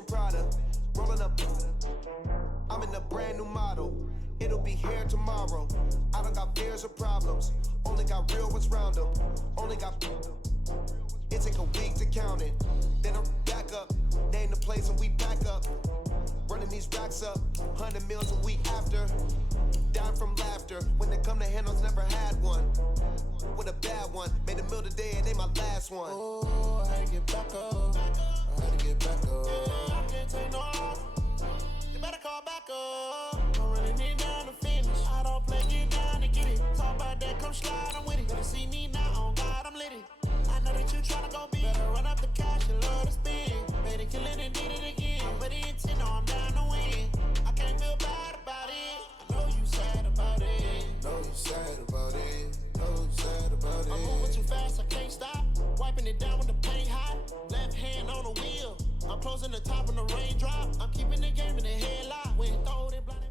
from Prada, rolling up. I'm in a brand new model. It'll be here tomorrow. I don't got fears or problems. Only got real ones round them. Only got. It take a week to count it. Then I'm back up. Name the place and we back up. Running these racks up. 100 meals a week after. Dying from laughter. When they come to handles, never had one. With a bad one. Made a meal today and they my last one. Oh, I had to get back up. I had to get back up. I can't take no off. You better call back up. Don't really need down to finish. I don't play, get down to get it. Talk about that, come slide, I'm with it. Better see me now, on God, I'm lit it. I know that you tryna go big. Better run up the cash and love to spend. Made it, kill it, and did it again. But the intent, no, I'm down to win. I can't feel bad about it. I know you sad about it. Know you sad about it. Know you sad about it. I'm moving too fast, I can't stop. Wiping it down with the paint hot. Left hand on the wheel. I'm closing the top when the raindrop. I'm keeping the game in the headlock. When throw it, blind.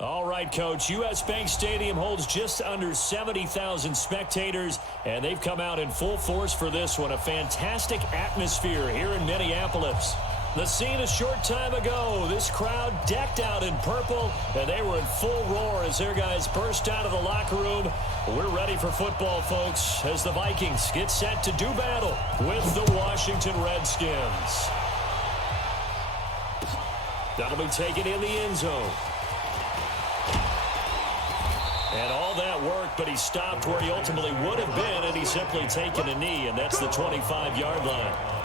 All right, Coach. U.S. Bank Stadium holds just under 70,000 spectators, and they've come out in full force for this one. A fantastic atmosphere here in Minneapolis. The scene a short time ago, this crowd decked out in purple, and they were in full roar as their guys burst out of the locker room. We're ready for football, folks, as the Vikings get set to do battle with the Washington Redskins. That'll be taken in the end zone. And all that work, but he stopped where he ultimately would have been, and he's simply taken a knee, and that's the 25-yard line.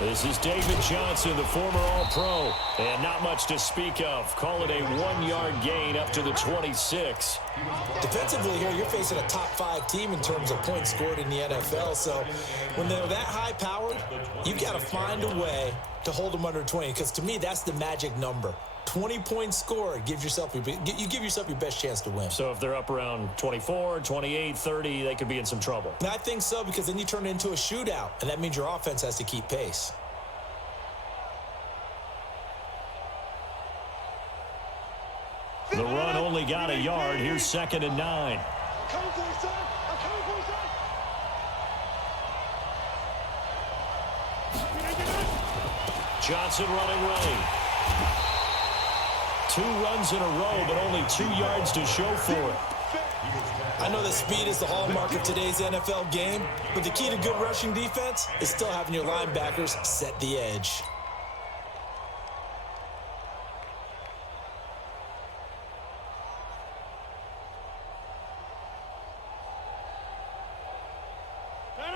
This is David Johnson, the former All-Pro, and not much to speak of. Call it a 1-yard gain up to the 26. Defensively here, you're facing a top-5 team in terms of points scored in the NFL, so when they're that high-powered, you've got to find a way to hold them under 20, because to me, that's the magic number. 20 points scored, you give yourself your best chance to win. So if they're up around 24, 28, 30, they could be in some trouble. And I think so, because then you turn it into a shootout, and that means your offense has to keep pace. The run only got a yard. Here's 2nd and 9. Johnson running right. 2 runs in a row, but only 2 yards to show for it. I know that speed is the hallmark of today's NFL game, but the key to good rushing defense is still having your linebackers set the edge.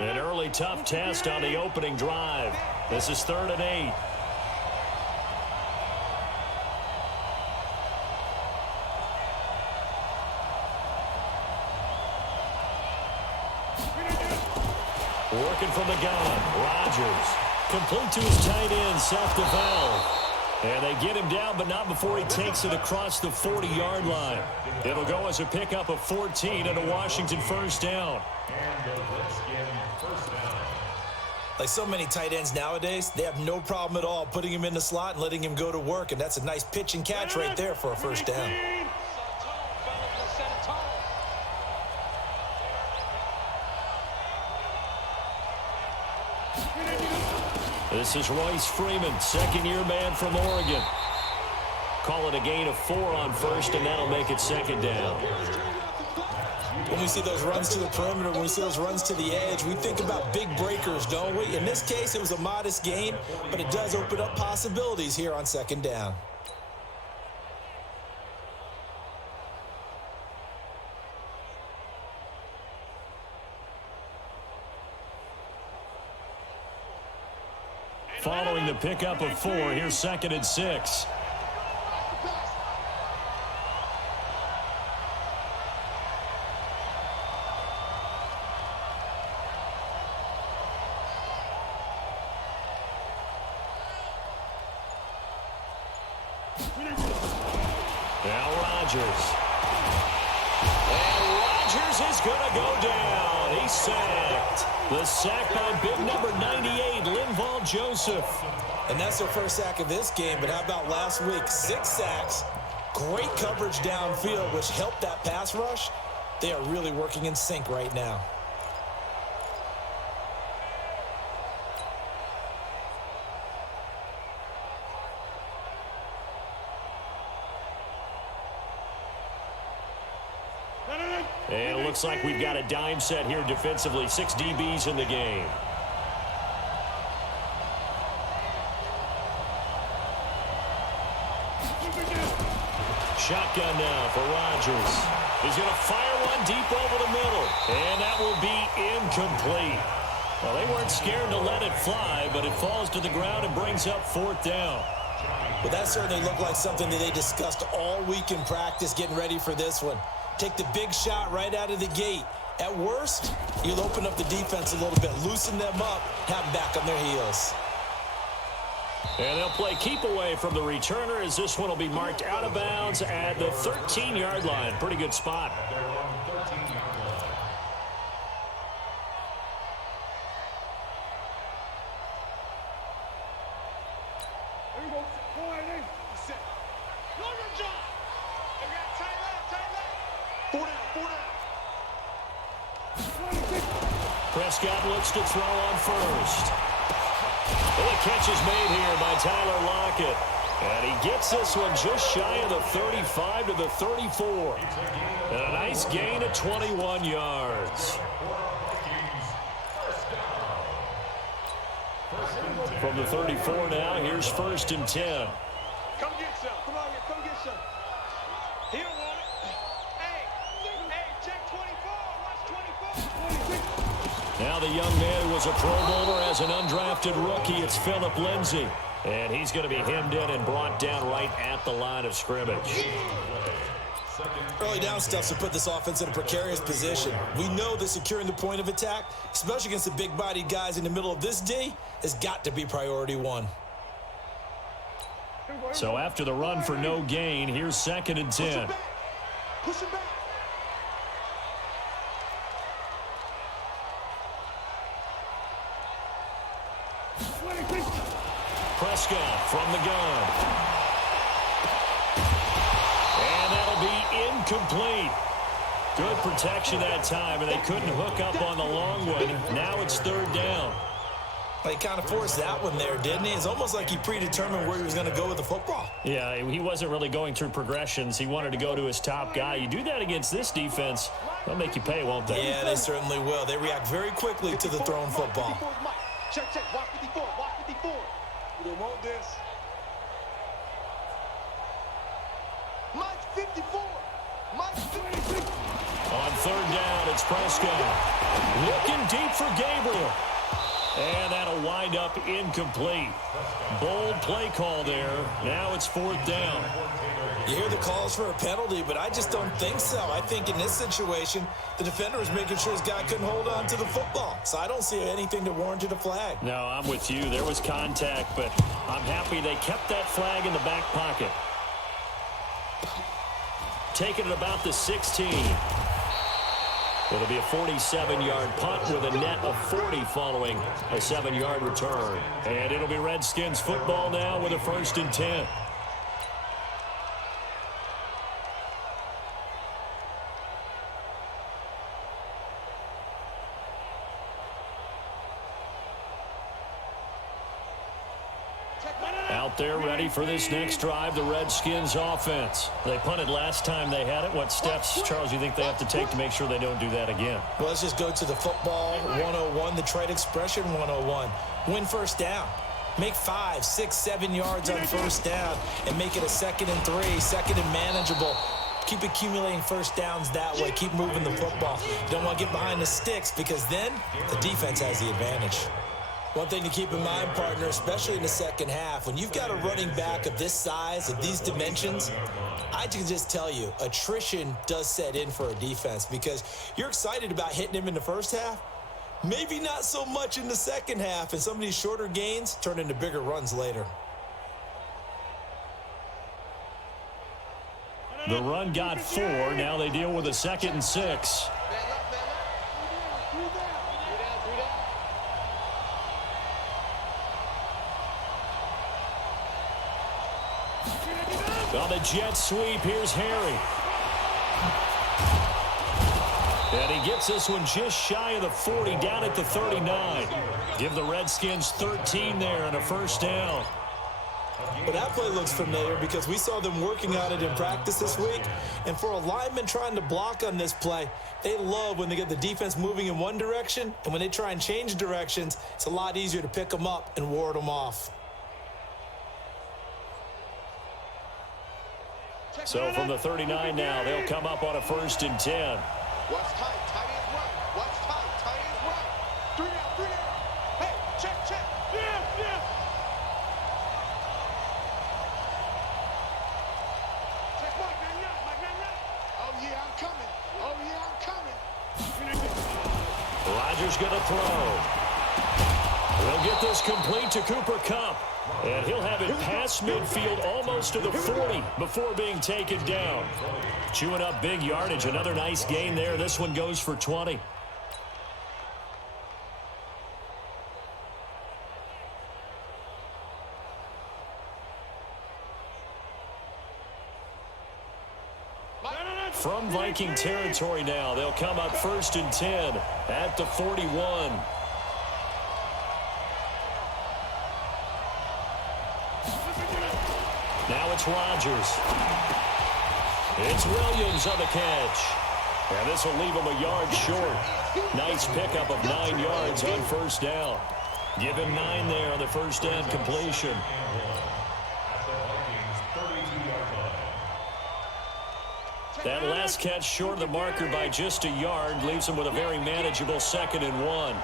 An early tough test on the opening drive. This is 3rd and 8. Working from the gun, Rodgers. Complete to his tight end, Seth DeVal. And they get him down, but not before he takes it across the 40-yard line. It'll go as a pickup of 14 and a Washington first down. Like so many tight ends nowadays, they have no problem at all putting him in the slot and letting him go to work, and that's a nice pitch and catch right there for a first down. This is Royce Freeman, 2nd-year man from Oregon. Call it a gain of 4 on first, and that'll make it 2nd down. When we see those runs to the perimeter, when we see those runs to the edge, we think about big breakers, don't we? In this case, it was a modest gain, but it does open up possibilities here on 2nd down. Following the pickup of 4, here's 2nd and 6. Now Rodgers. And Rodgers is going to go down. He's sacked. The sack by big number 98, Linval Joseph. And that's their first sack of this game, but how about last week? 6 sacks, great coverage downfield, which helped that pass rush. They are really working in sync right now. And it looks like we've got a dime set here defensively. 6 DBs in the game. Shotgun now for Rodgers. He's going to fire one deep over the middle. And that will be incomplete. Well, they weren't scared to let it fly, but it falls to the ground and brings up 4th down. Well, that certainly looked like something that they discussed all week in practice, getting ready for this one. Take the big shot right out of the gate. At worst, you'll open up the defense a little bit, loosen them up, have them back on their heels. And they'll play keep away from the returner as this one will be marked out of bounds at the 13-yard line. Pretty good spot. Prescott looks to throw on first. Well, the catch is made here by Tyler Lockett. And he gets this one just shy of the 35 to the 34. And a nice gain of 21 yards. From the 34 now, here's 1st and 10. Come get some. Come on here. Come get some. He don't want it. Hey, check 24. Watch 24. Now the young man who was a Pro Bowler as an undrafted rookie, it's Phillip Lindsay. And he's going to be hemmed in and brought down right at the line of scrimmage. Early down stuff to put this offense in a precarious position. We know that securing the point of attack, especially against the big-bodied guys in the middle of this D, has got to be priority 1. So after the run for no gain, here's 2nd and 10. Push it back. Prescott from the gun. And that'll be incomplete. Good protection that time, and they couldn't hook up on the long one. Now it's 3rd down. He kind of forced that one there, didn't he? It's almost like he predetermined where he was going to go with the football. Yeah, he wasn't really going through progressions. He wanted to go to his top guy. You do that against this defense, they'll make you pay, won't they? Yeah, they certainly will. They react very quickly to the thrown football. Check. Watch 54. Watch 54. We don't want this. Mike 54. Mike 54. On 3rd down, it's Prescott. Looking deep for Gabriel. And that'll wind up incomplete. Bold play call there. Now it's 4th down. You hear the calls for a penalty, but I just don't think so. I think in this situation, the defender was making sure his guy couldn't hold on to the football. So I don't see anything that warranted a flag. No, I'm with you. There was contact, but I'm happy they kept that flag in the back pocket. Taking it about the 16. It'll be a 47-yard punt with a net of 40 following a 7-yard return. And it'll be Redskins football now with a 1st and 10. Out there ready for this next drive, the Redskins offense. They punted last time they had it. What steps, Charles, you think they have to take to make sure they don't do that again? Well, let's just go to the football 101, the trade expression 101. Win 1st down. Make 5, 6, 7 yards on 1st down and make it a 2nd and 3, 2nd and manageable. Keep accumulating 1st downs that way. Keep moving the football. Don't want to get behind the sticks because then the defense has the advantage. One thing to keep in mind, partner, especially in the second half, when you've got a running back of this size, of these dimensions, I can just tell you, attrition does set in for a defense because you're excited about hitting him in the first half, maybe not so much in the second half, and some of these shorter gains turn into bigger runs later. The run got 4. Now they deal with a 2nd and 6. On the jet sweep, here's Harry. And he gets this one just shy of the 40, down at the 39. Give the Redskins 13 there and a first down. Well, that play looks familiar because we saw them working on it in practice this week. And for a lineman trying to block on this play, they love when they get the defense moving in one direction. And when they try and change directions, it's a lot easier to pick them up and ward them off. So from the 39 now, they'll come up on a 1st and 10. What's tight? Tight is right. What's tight? Tight is right. 3 down, 3 down. Hey, check. Yeah. Check Mike, man. Oh, yeah, I'm coming. Rodgers going to throw. They'll get this complete to Cooper Kupp. And he'll have it past midfield almost to the 40 before being taken down. Chewing up big yardage. Another nice gain there. This one goes for 20. From Viking territory now, they'll come up 1st and 10 at the 41. Now it's Rodgers. It's Williams on the catch. And this will leave him a yard short. Nice pickup of 9 yards on first down. Give him 9 there on the first down completion. That last catch short of the marker by just a yard leaves him with a very manageable 2nd and 1. Don't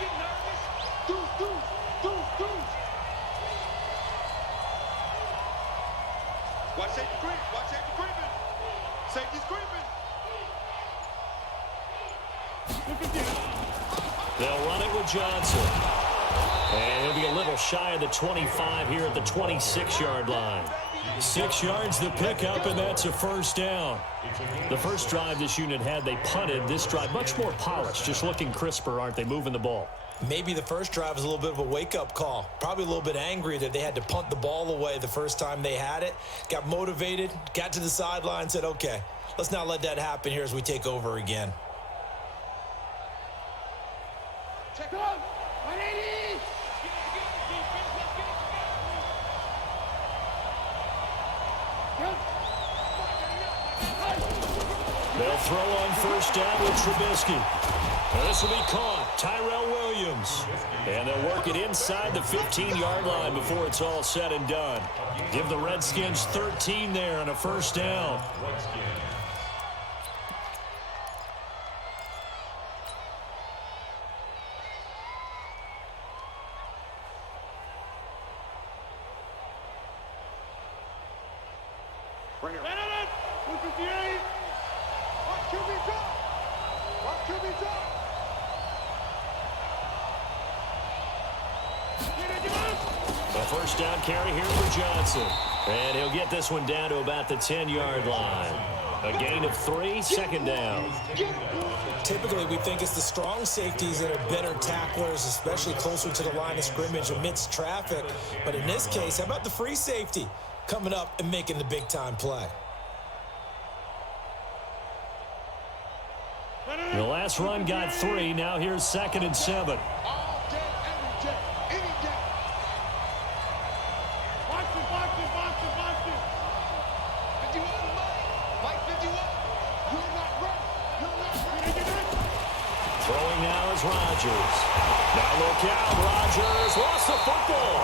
get nervous. Do. Watch safety creeping. Safety's creeping. They'll run it with Johnson. And he'll be a little shy of the 25 here at the 26-yard line. 6 yards the pickup, and that's a first down. The first drive this unit had, they punted. This drive, much more polished, just looking crisper, aren't they, moving the ball? Maybe the first drive was a little bit of a wake-up call. Probably a little bit angry that they had to punt the ball away the first time they had it. Got motivated, got to the sideline, said, okay, let's not let that happen here as we take over again. Check on. 180. They'll throw on first down with Trubisky. And this will be caught. Tyrell Williams. And they'll work it inside the 15-yard line before it's all said and done. Give the Redskins 13 there on a first down. Bring it. 258. Watch QB drop. Watch QB drop. A first down carry here for Johnson. And he'll get this one down to about the 10-yard line. A gain of 3, second down. Typically, we think it's the strong safeties that are better tacklers, especially closer to the line of scrimmage amidst traffic. But in this case, how about the free safety coming up and making the big-time play? The last run got 3. Now here's 2nd and 7. All day, every day, any day. Watch it. 51, Mike 51. You're not ready. Throwing now is Rodgers. Now look out. Rodgers lost the football.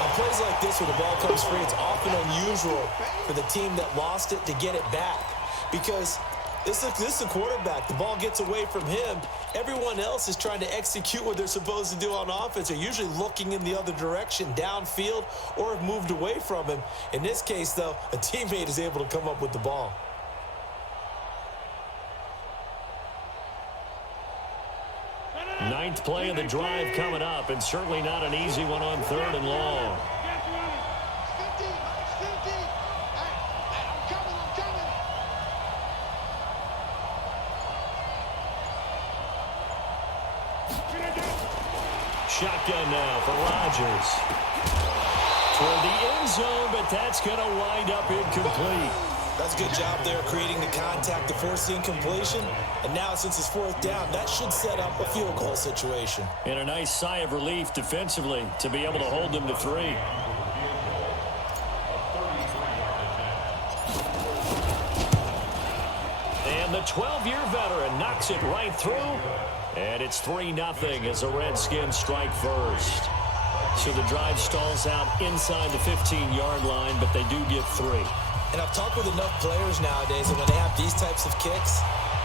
On plays like this where the ball comes free, it's often unusual for the team that lost it to get it back. Because this is the quarterback. The ball gets away from him. Everyone else is trying to execute what they're supposed to do on offense. They're usually looking in the other direction, downfield, or have moved away from him. In this case, though, a teammate is able to come up with the ball. Ninth play of the drive coming up, and certainly not an easy one on 3rd and long. 50. Hey, I'm coming. Shotgun now for Rodgers. Toward the end zone, but that's going to wind up incomplete. That's a good job there creating the contact to force the incompletion. And now since it's fourth down, that should set up a field goal situation. And a nice sigh of relief defensively to be able to hold them to 3. And the 12-year veteran knocks it right through. And it's 3-0 as the Redskins strike first. So the drive stalls out inside the 15-yard line, but they do get 3. And I've talked with enough players nowadays that when they have these types of kicks,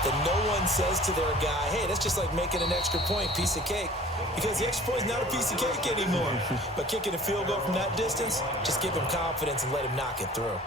that no one says to their guy, hey, that's just like making an extra point, piece of cake. Because the extra point is not a piece of cake anymore. But kicking a field goal from that distance, just give him confidence and let him knock it through.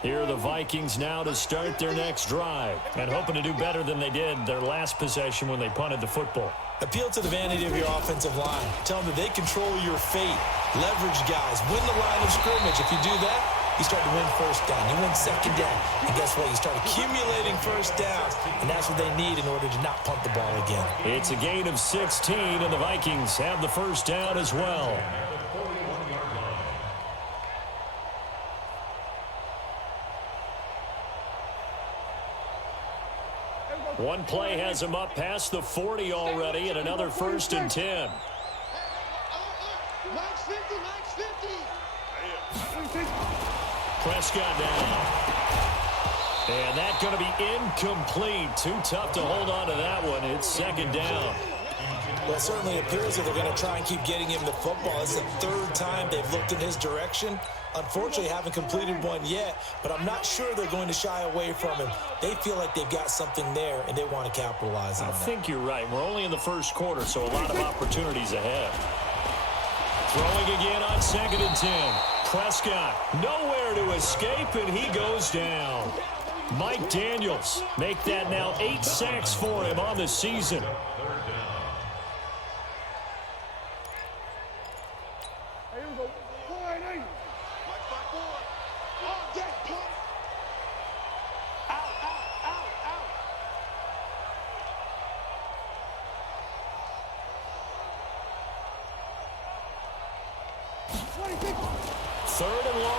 Here are the Vikings now to start their next drive and hoping to do better than they did their last possession when they punted the football. Appeal to the vanity of your offensive line. Tell them that they control your fate. Leverage guys. Win the line of scrimmage. If you do that, you start to win first down. You win second down. And guess what? You start accumulating first downs. And that's what they need in order to not punt the ball again. It's a gain of 16, and the Vikings have the first down as well. One play has him up past the 40 already, and another 1st and 10. Prescott down. And that's going to be incomplete. Too tough to hold on to that one. It's 2nd down. Well, it certainly appears that they're going to try and keep getting him the football. It's the 3rd time they've looked in his direction. Unfortunately, haven't completed one yet, but I'm not sure they're going to shy away from him. They feel like they've got something there, and they want to capitalize on that. I think you're right. We're only in the 1st quarter, so a lot of opportunities ahead. Throwing again on 2nd and 10. Prescott, nowhere to escape, and he goes down. Mike Daniels make that now 8 sacks for him on the season.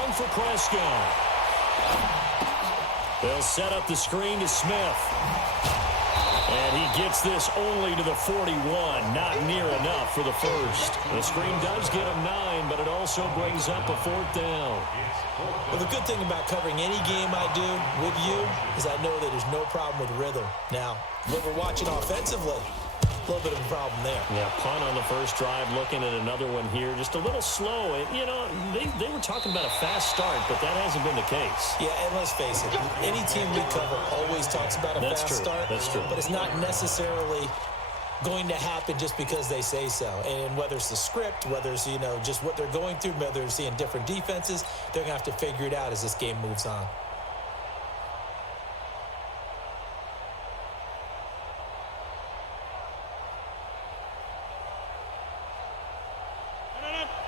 For Prescott. They'll set up the screen to Smith. And he gets this only to the 41. Not near enough for the first. The screen does get him 9, but it also brings up a 4th down. Well, the good thing about covering any game I do with you is I know that there's no problem with rhythm. Now, when we're watching offensively, a little bit of a problem there. Yeah, punt on the first drive, looking at another one here. Just a little slow. And, you know, they were talking about a fast start, but that hasn't been the case. Yeah, and let's face it, any team we cover always talks about a fast start. That's true. But it's not necessarily going to happen just because they say so. And whether it's the script, whether it's, you know, just what they're going through, whether they're seeing different defenses, they're going to have to figure it out as this game moves on.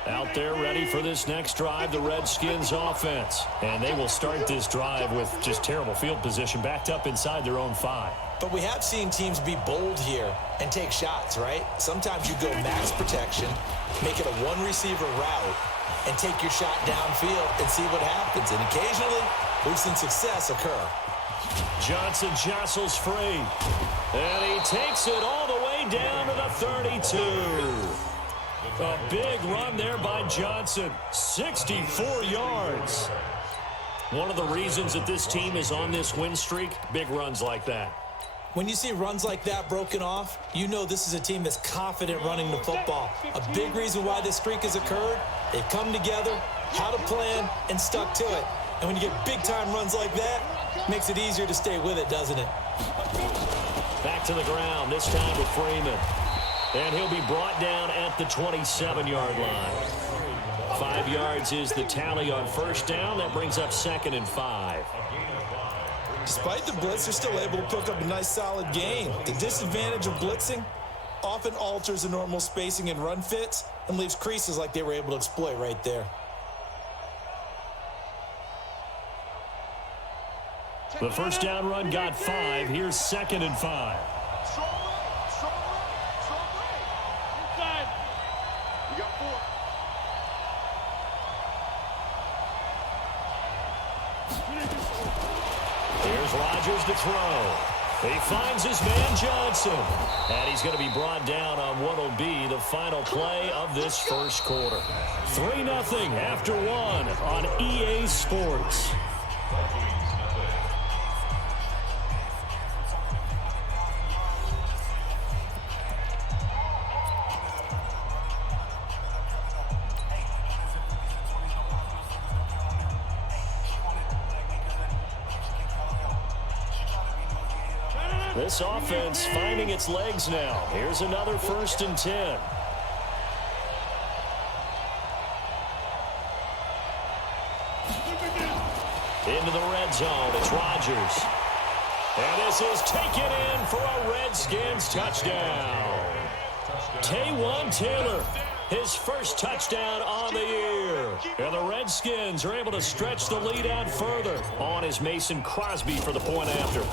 Out there ready for this next drive, the Redskins offense. And they will start this drive with just terrible field position, backed up inside their own 5. But we have seen teams be bold here and take shots, right? Sometimes you go max protection, make it a one-receiver route, and take your shot downfield and see what happens. And occasionally, we've seen success occur. Johnson jostles free. And he takes it all the way down to the 32. A big run there by Johnson. 64 yards. One of the reasons that this team is on this win streak, big runs like that. When you see runs like that broken off, you know this is a team that's confident running the football. A big reason why this streak has occurred, they've come together, had a plan, and stuck to it. And when you get big-time runs like that, it makes it easier to stay with it, doesn't it? Back to the ground, this time with Freeman. And he'll be brought down at the 27-yard line. 5 yards is the tally on first down. That brings up 2nd and 5. Despite the blitz, they're still able to pick up a nice solid gain. The disadvantage of blitzing, often alters the normal spacing and run fits and leaves creases like they were able to exploit right there. The first down run got 5. Here's 2nd and 5. Inside. You got 4. Here's Rodgers to throw. He finds his man Johnson. And he's going to be brought down on what will be the final play of this first quarter. 3-0 after 1 on EA Sports. This offense finding its legs now. Here's another 1st and 10. Into the red zone. It's Rodgers. And this is taken in for a Redskins touchdown. Taywan Taylor, his first touchdown on the year. And the Redskins are able to stretch the lead out further. On is Mason Crosby for the point after.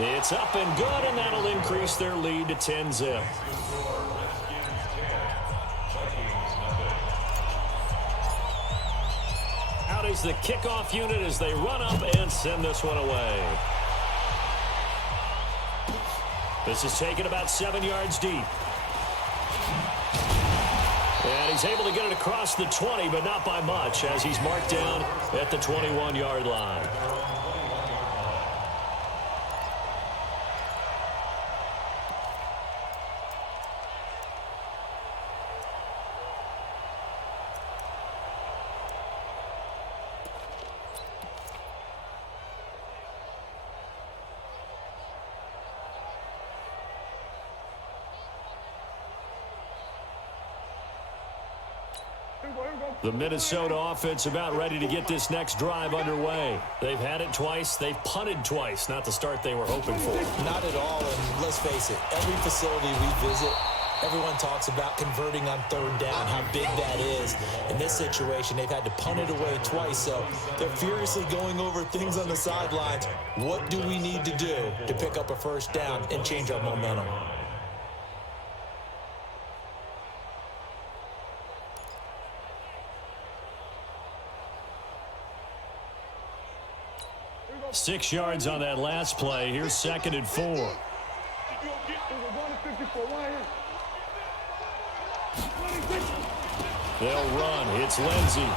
It's up and good, and that'll increase their lead to 10-0. Out is the kickoff unit as they run up and send this one away. This is taken about 7 yards deep. And he's able to get it across the 20, but not by much, as he's marked down at the 21-yard line. The Minnesota offense about ready to get this next drive underway. They've had it twice. They've punted twice. Not the start they were hoping for. Not at all, and let's face it, every facility we visit, everyone talks about converting on 3rd down, how big that is. In this situation, they've had to punt it away twice, so they're furiously going over things on the sidelines. What do we need to do to pick up a 1st down and change our momentum? Six yards on that last play. Here's 2nd and 4. They'll run. It's Lindsey.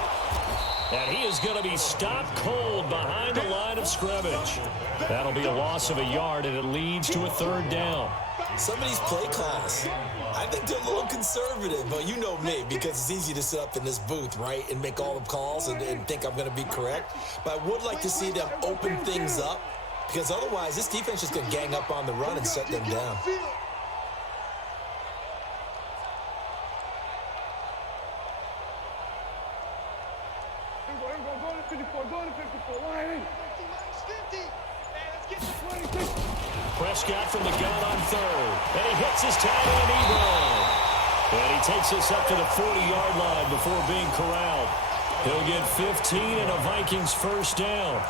And he is going to be stopped cold behind the line of scrimmage. That'll be a loss of a yard, and it leads to a 3rd down. Somebody's play class. I think they're a little conservative, but you know me, because it's easy to sit up in this booth, right, and make all the calls and think I'm going to be correct. But I would like to see them open things up, because otherwise this defense is going to gang up on the run and shut them down. Prescott from the gun on 3rd. And he hits his tight end, Ebron. And he takes us up to the 40-yard line before being corralled. He'll get 15 and a Vikings 1st down.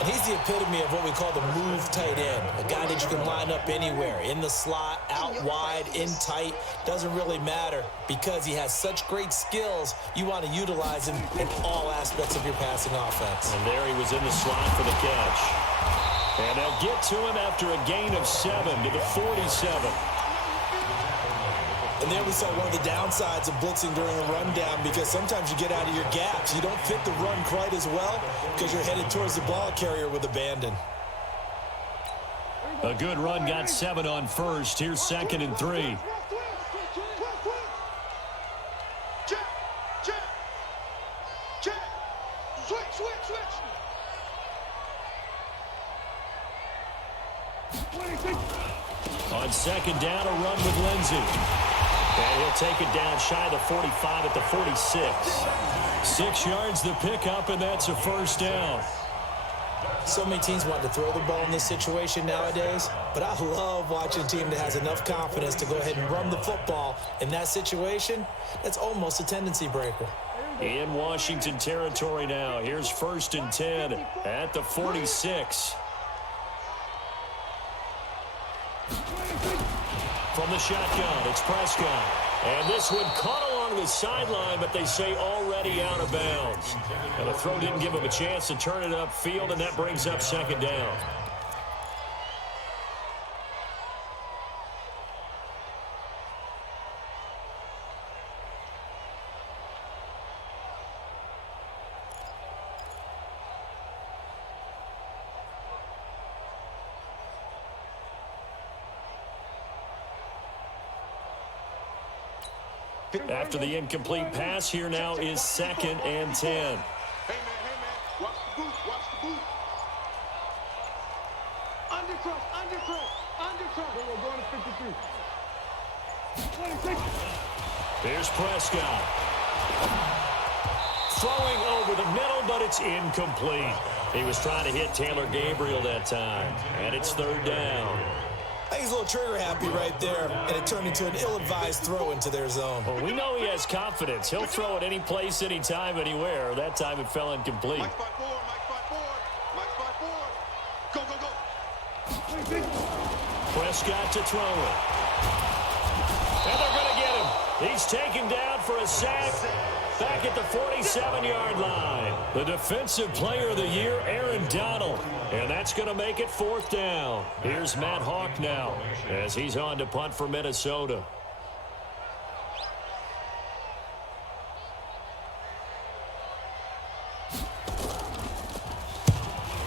And he's the epitome of what we call the move tight end, a guy that you can line up anywhere, in the slot, out wide, in tight, doesn't really matter because he has such great skills. You want to utilize him in all aspects of your passing offense. And there he was in the slot for the catch. And they'll get to him after a gain of 7 to the 47. And there we saw one of the downsides of blitzing during a rundown, because sometimes you get out of your gaps. You don't fit the run quite as well because you're headed towards the ball carrier with abandon. A good run got 7 on 1st. Here's 2nd and 3. On 2nd down, a run with Lindsey. And he'll take it down shy of the 45 at the 46. 6 yards the pickup, and that's a 1st down. So many teams want to throw the ball in this situation nowadays, but I love watching a team that has enough confidence to go ahead and run the football. In that situation, that's almost a tendency breaker. In Washington territory now. Here's 1st and 10 at the 46. From the shotgun, it's Prescott. And this one caught along the sideline, but they say already out of bounds. And the throw didn't give him a chance to turn it upfield, and that brings up 2nd down. After the incomplete pass, here now is 2nd and 10. Hey, man, watch the boot, watch the boot. Undercut. We're going to 53. Here's Prescott. Throwing over the middle, but it's incomplete. He was trying to hit Taylor Gabriel that time, and it's 3rd down. I think he's a little trigger happy right there, and it turned into an ill-advised throw into their zone. Well, we know he has confidence. He'll throw it any place, anytime, anywhere. That time it fell incomplete. Mike's by forward. Go. Prescott to throw it. And they're going to get him. He's taken down for a sack back at the 47-yard line. The Defensive Player of the Year, Aaron Donald. And that's going to make it 4th down. Here's Matt Hawk now as he's on to punt for Minnesota.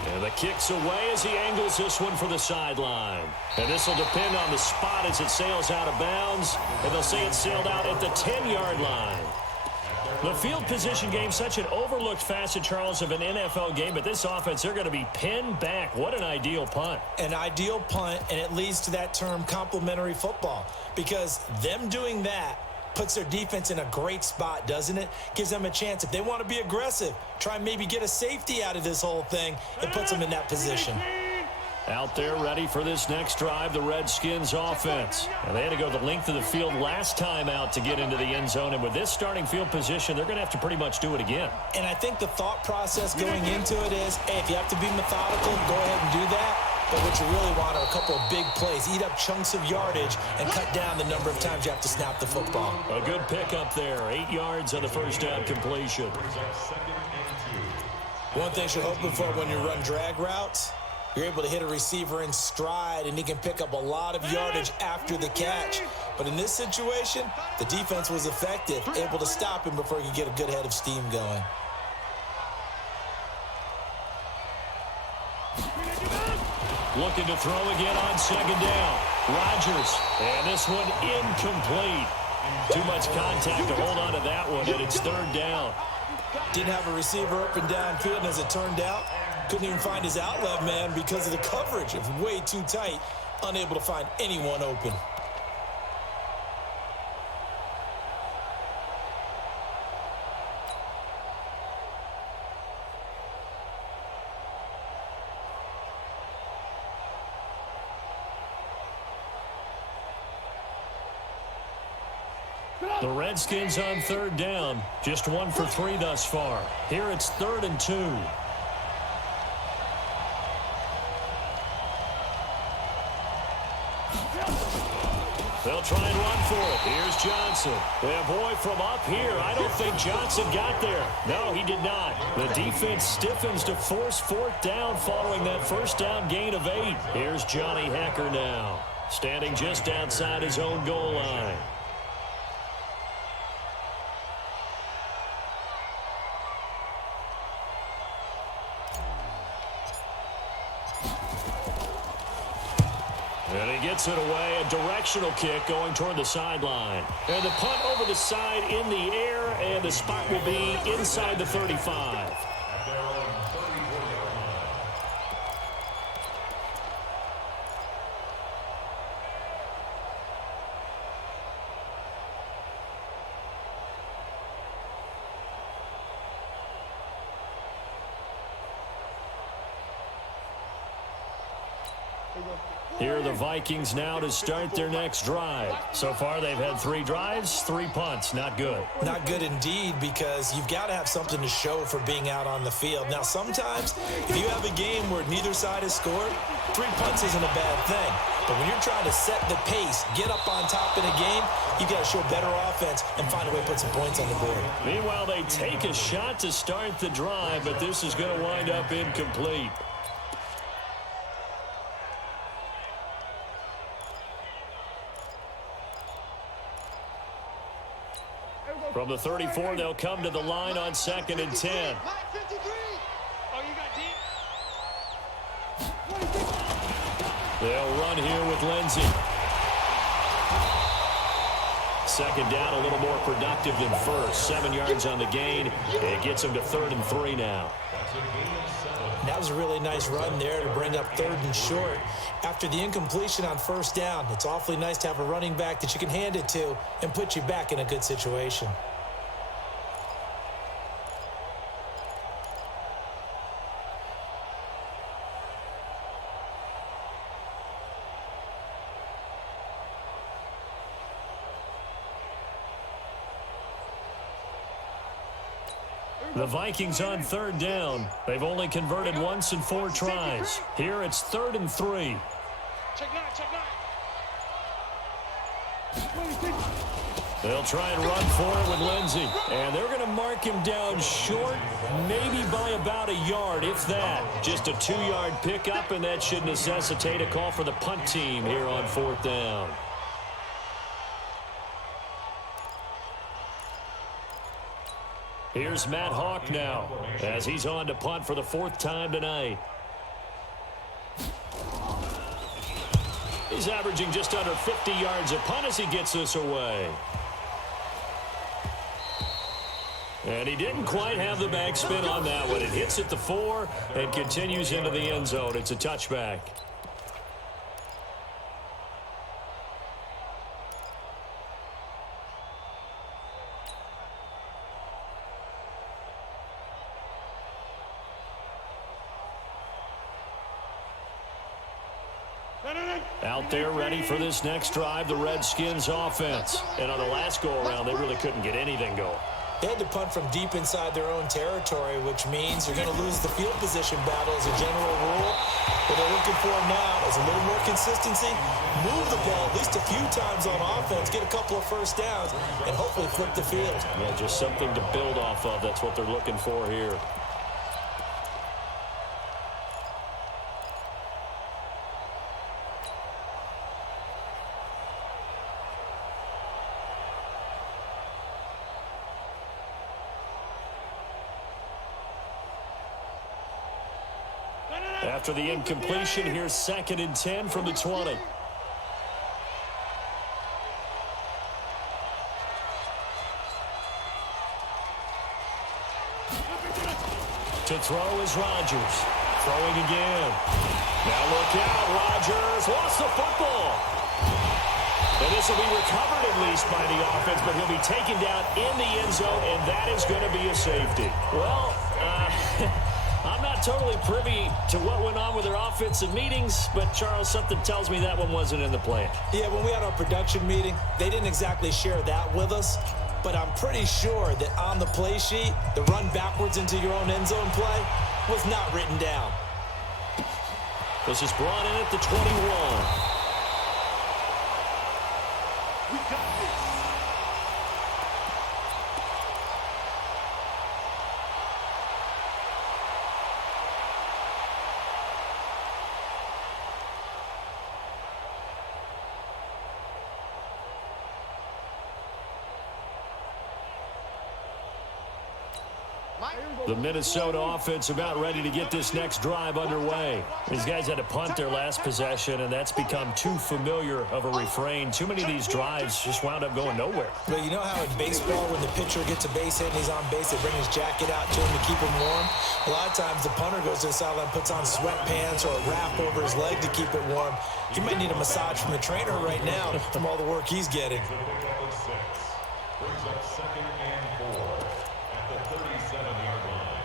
And the kick's away as he angles this one for the sideline. And this will depend on the spot as it sails out of bounds. And they'll say it sailed out at the 10-yard line. The field position game, such an overlooked facet, Charles, of an NFL game. But this offense, they're going to be pinned back. What an ideal punt. An ideal punt, and it leads to that term complementary football. Because them doing that puts their defense in a great spot, doesn't it? Gives them a chance. If they want to be aggressive, try and maybe get a safety out of this whole thing, it puts them in that position. Out there ready for this next drive, the Redskins offense. And they had to go the length of the field last time out to get into the end zone. And with this starting field position, they're going to have to pretty much do it again. And I think the thought process going into it is, hey, if you have to be methodical, go ahead and do that. But what you really want are a couple of big plays. Eat up chunks of yardage and cut down the number of times you have to snap the football. A good pickup there. 8 yards on the first down completion. One thing you're hoping for when you run drag routes, you're able to hit a receiver in stride, and he can pick up a lot of yardage after the catch. But in this situation, the defense was effective, able to stop him before he could get a good head of steam going. Looking to throw again on 2nd down. Rodgers, and this one incomplete. Too much contact to hold on to that one, and it's 3rd down. Didn't have a receiver open downfield, and as it turned out, couldn't even find his outlet man because of the coverage. It was way too tight, unable to find anyone open. The Redskins on 3rd down. Just 1 for 3 thus far. Here it's 3rd and 2. They'll try and run for it. Here's Johnson. And boy, from up here, I don't think Johnson got there. No, he did not. The defense stiffens to force 4th down following that first down gain of 8. Here's Johnny Hecker now, standing just outside his own goal line. And he gets it away, a directional kick going toward the sideline. And the punt over the side in the air, and the spot will be inside the 35. Here are the Vikings now to start their next drive. So far, they've had 3 drives, 3 punts. Not good. Not good indeed, because you've got to have something to show for being out on the field. Now, sometimes, if you have a game where neither side has scored, 3 punts isn't a bad thing. But when you're trying to set the pace, get up on top in a game, you've got to show better offense and find a way to put some points on the board. Meanwhile, they take a shot to start the drive, but this is going to wind up incomplete. From the 34, they'll come to the line on 2nd and 10. They'll run here with Lindsey. 2nd down, a little more productive than first. 7 yards on the gain. It gets them to 3rd and 3 now. That was a really nice run there to bring up 3rd and short. After the incompletion on 1st down, it's awfully nice to have a running back that you can hand it to and put you back in a good situation. The Vikings on 3rd down. They've only converted once in 4 tries. Here it's 3rd and 3. Check 9, check 9. They'll try and run for it with Lindsey. And they're going to mark him down short, maybe by about a yard, if that. Just a 2-yard pickup, and that should necessitate a call for the punt team here on 4th down. Here's Matt Hawk now as he's on to punt for the 4th time tonight. He's averaging just under 50 yards a punt as he gets this away. And he didn't quite have the backspin on that one. It hits at the 4 and continues into the end zone. It's a touchback. Out there ready for this next drive, the Redskins offense. And on the last go-around, they really couldn't get anything going. They had to punt from deep inside their own territory, which means you're going to lose the field position battle as a general rule. What they're looking for now is a little more consistency, move the ball at least a few times on offense, get a couple of 1st downs, and hopefully flip the field. Yeah, just something to build off of. That's what they're looking for here. After the incompletion, here's 2nd and 10 from the 20. To throw is Rodgers. Throwing again. Now look out, Rodgers lost the football. And this will be recovered at least by the offense, but he'll be taken down in the end zone, and that is going to be a safety. Well, I'm not totally privy to what went on with their offensive meetings, but, Charles, something tells me that one wasn't in the plan. Yeah, when we had our production meeting, they didn't exactly share that with us, but I'm pretty sure that on the play sheet, the run backwards into your own end zone play was not written down. This is brought in at the 21. We got this. The Minnesota offense about ready to get this next drive underway. These guys had to punt their last possession, and that's become too familiar of a refrain. Too many of these drives just wound up going nowhere. But you know how in baseball, when the pitcher gets a base hit and he's on base, they bring his jacket out to him to keep him warm? A lot of times the punter goes to the sideline, puts on sweatpants or a wrap over his leg to keep it warm. He might need a massage from the trainer right now from all the work he's getting. Brings up 2nd and 4 at the 37-yard line.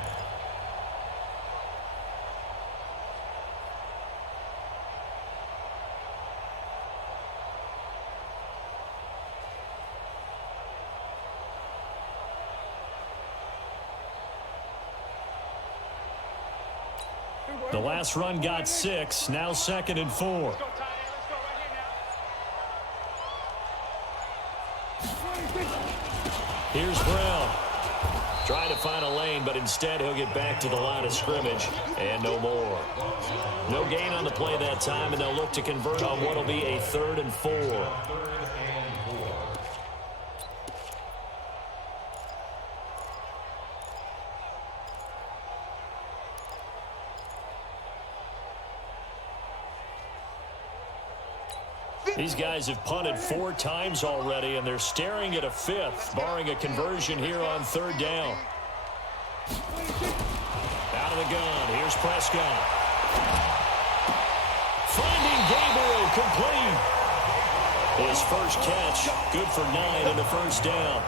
The last run got 6. Now 2nd and 4. Let's go, tight end. Let's go right here now. Here's Brown. Trying to find a lane, but instead he'll get back to the line of scrimmage and no more. No gain on the play that time, and they'll look to convert on what will be a 3rd and 4. These guys have punted 4 times already, and they're staring at a 5th, barring a conversion here on 3rd down. Out of the gun, here's Prescott. Finding Gabriel complete. His first catch, good for 9 and a first down.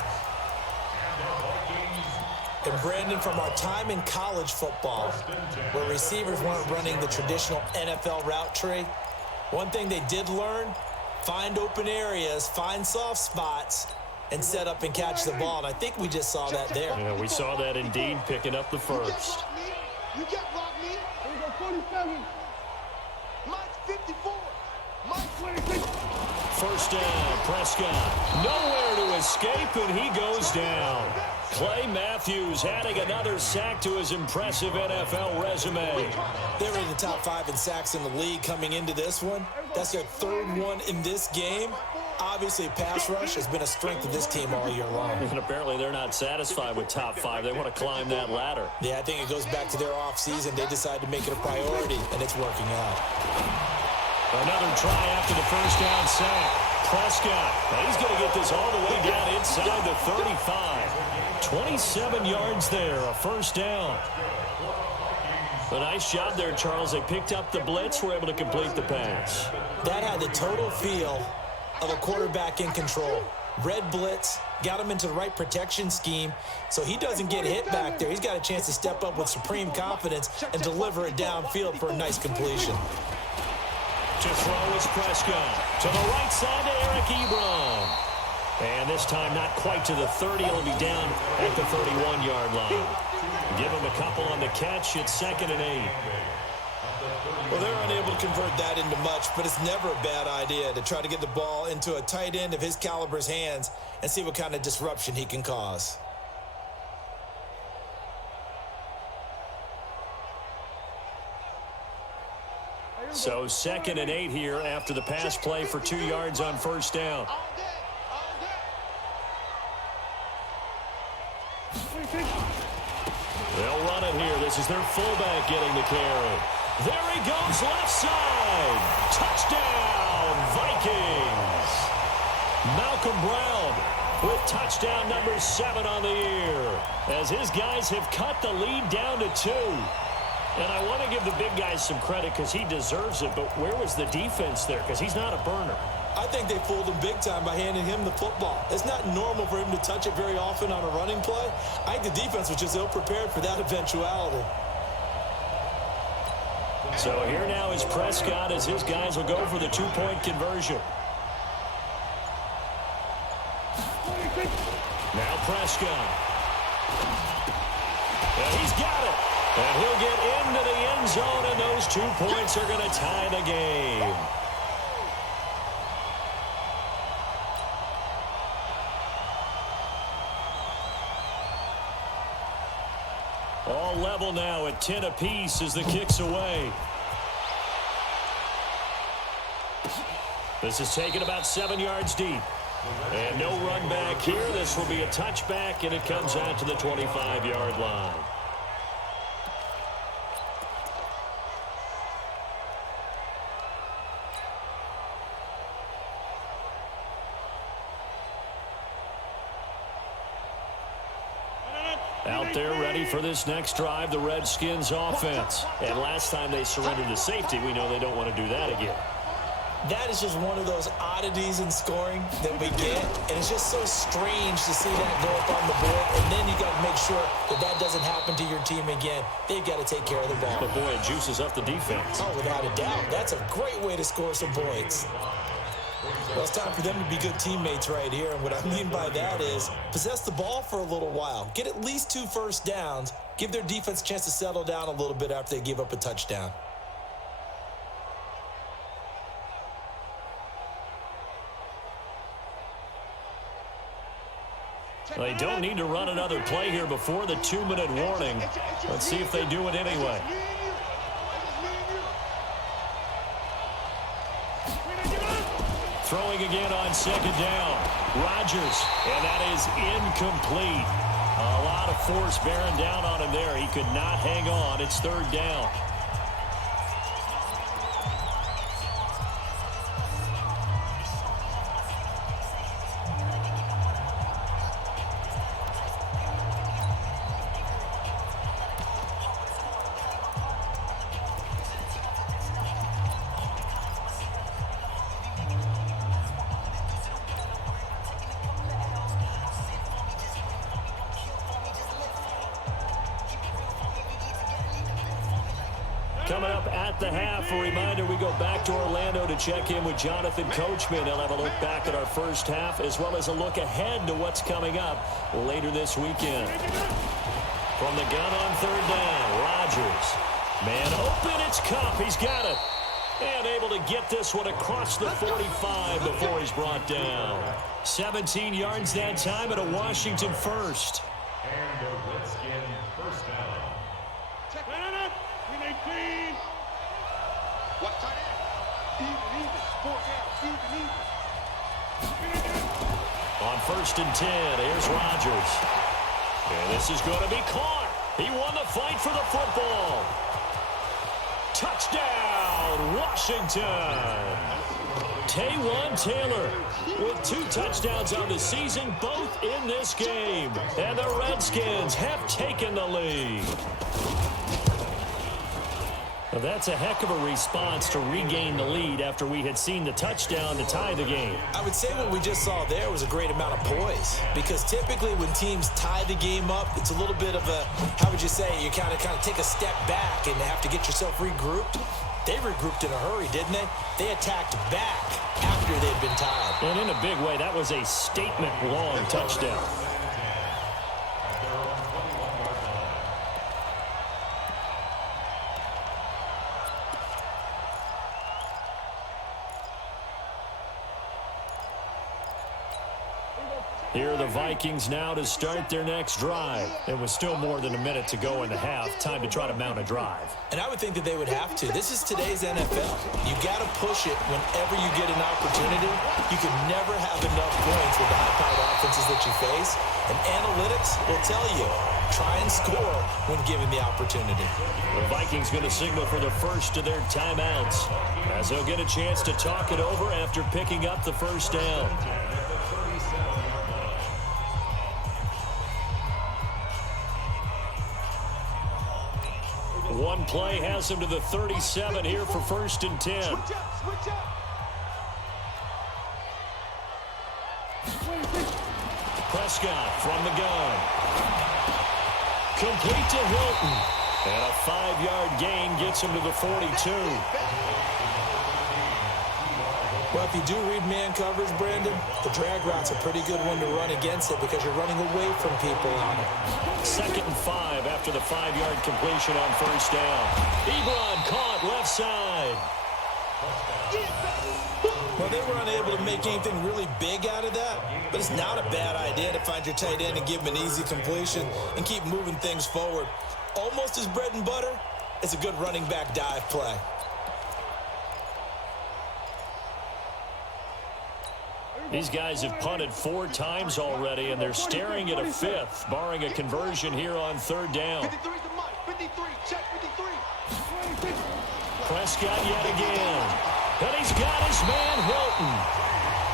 And Brandon, from our time in college football, where receivers weren't running the traditional NFL route tree, one thing they did learn: find open areas, find soft spots, and set up and catch the ball. And I think we just saw that there. Yeah, we saw that indeed, picking up the first. You can't block me. Here we go, 47. Mike's 54. Mike's 26. First down, Prescott. Nowhere to escape, and he goes down. Clay Matthews adding another sack to his impressive NFL resume. They were in the top 5 in sacks in the league coming into this one. That's their 3rd one in this game. Obviously, pass rush has been a strength of this team all year long. And apparently they're not satisfied with top 5. They want to climb that ladder. Yeah, I think it goes back to their offseason. They decided to make it a priority, and it's working out. Another try after the first down sack. Prescott, he's going to get this all the way down inside the 35. 27 yards there, a first down. A nice job there, Charles. They picked up the blitz, were able to complete the pass. That had the total feel of a quarterback in control. Red blitz, got him into the right protection scheme, so he doesn't get hit back there. He's got a chance to step up with supreme confidence and deliver it downfield for a nice completion. To throw is Prescott. To the right side to Eric Ebron. And this time not quite to the 30. He'll be down at the 31-yard line. Give him a couple on the catch. It's 2nd and 8. Well, they're unable to convert that into much, but it's never a bad idea to try to get the ball into a tight end of his caliber's hands and see what kind of disruption he can cause. So 2nd and 8 here after the pass play for 2 yards on first down. They'll run it here. This is their fullback getting the carry. There he goes, left side. Touchdown, Vikings. Malcolm Brown with touchdown number 7 on the year, as his guys have cut the lead down to 2. And I want to give the big guys some credit because he deserves it, but where was the defense there? Because he's not a burner. I think they fooled him big time by handing him the football. It's not normal for him to touch it very often on a running play. I think the defense was just ill-prepared for that eventuality. So here now is Prescott as his guys will go for the 2-point conversion. Now Prescott. And he's got it. And he'll get into the end zone, and those 2 points are going to tie the game. All level now at 10 apiece as the kick's away. This is taken about 7 yards deep. And no run back here. This will be a touchback, and it comes out to the 25-yard line. Out there ready for this next drive, the Redskins offense. And last time they surrendered to safety, we know they don't want to do that again. That is just one of those oddities in scoring that we get, and it's just so strange to see that go up on the board, and then you got to make sure that that doesn't happen to your team again. They've got to take care of the ball. But boy, it juices up the defense. Oh, without a doubt. That's a great way to score some points. Well, it's time for them to be good teammates right here, and what I mean by that is possess the ball for a little while, get at least 2 first downs, give their defense a chance to settle down a little bit after they give up a touchdown. They don't need to run another play here before the 2-minute warning. Let's see if they do it anyway. Throwing again on 2nd down. Rodgers, and that is incomplete. A lot of force bearing down on him there. He could not hang on. It's 3rd down. Coming up at the half, a reminder, we go back to Orlando to check in with Jonathan Coachman. He'll have a look back at our first half as well as a look ahead to what's coming up later this weekend. From the gun on 3rd down, Rodgers. Man open, it's Kupp. He's got it. And able to get this one across the 45 before he's brought down. 17 yards that time and a Washington first. And a Redskin first down. Watch tight end. Even. 4 down. Even. On 1st and 10, here's Rodgers. And this is going to be caught. He won the fight for the football. Touchdown, Washington. Taywan Taylor with 2 touchdowns on the season, both in this game. And the Redskins have taken the lead. Well, that's a heck of a response to regain the lead after we had seen the touchdown to tie the game. I would say what we just saw there was a great amount of poise, because typically when teams tie the game up, it's a little bit of a, how would you say, you kind of take a step back and have to get yourself regrouped. They regrouped in a hurry, didn't they? They attacked back after they'd been tied. And in a big way, that was a statement-long touchdown. Here are the Vikings now to start their next drive. And with still more than a minute to go in the half, time to try to mount a drive. And I would think that they would have to. This is today's NFL. You got to push it whenever you get an opportunity. You can never have enough points with the high-powered offenses that you face. And analytics will tell you, try and score when given the opportunity. The Vikings going to signal for the first of their timeouts, as they'll get a chance to talk it over after picking up the first down. One play has him to the 37 here for 1st and 10. Switch up. Prescott from the gun. Complete to Hilton. And a 5-yard gain gets him to the 42. Well, if you do read man coverage, Brandon, the drag route's a pretty good one to run against it because you're running away from people on it. 2nd and 5 after the 5-yard completion on 1st down. Ebron caught left side. Well, they were unable to make anything really big out of that, but it's not a bad idea to find your tight end and give him an easy completion and keep moving things forward. Almost as bread and butter, it's a good running back dive play. These guys have punted 4 times already, and they're staring at a 5th, barring a conversion here on 3rd down. 53's the mic. 53. Check 53. Prescott yet again. And he's got his man Hilton.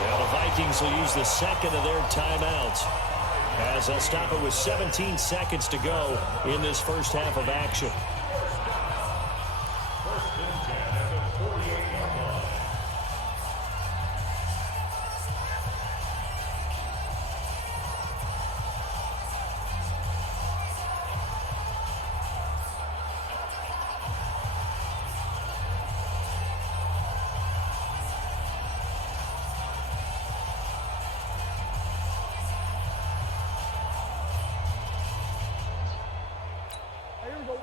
Well, the Vikings will use the 2nd of their timeouts, as they'll stop it with 17 seconds to go in this first half of action.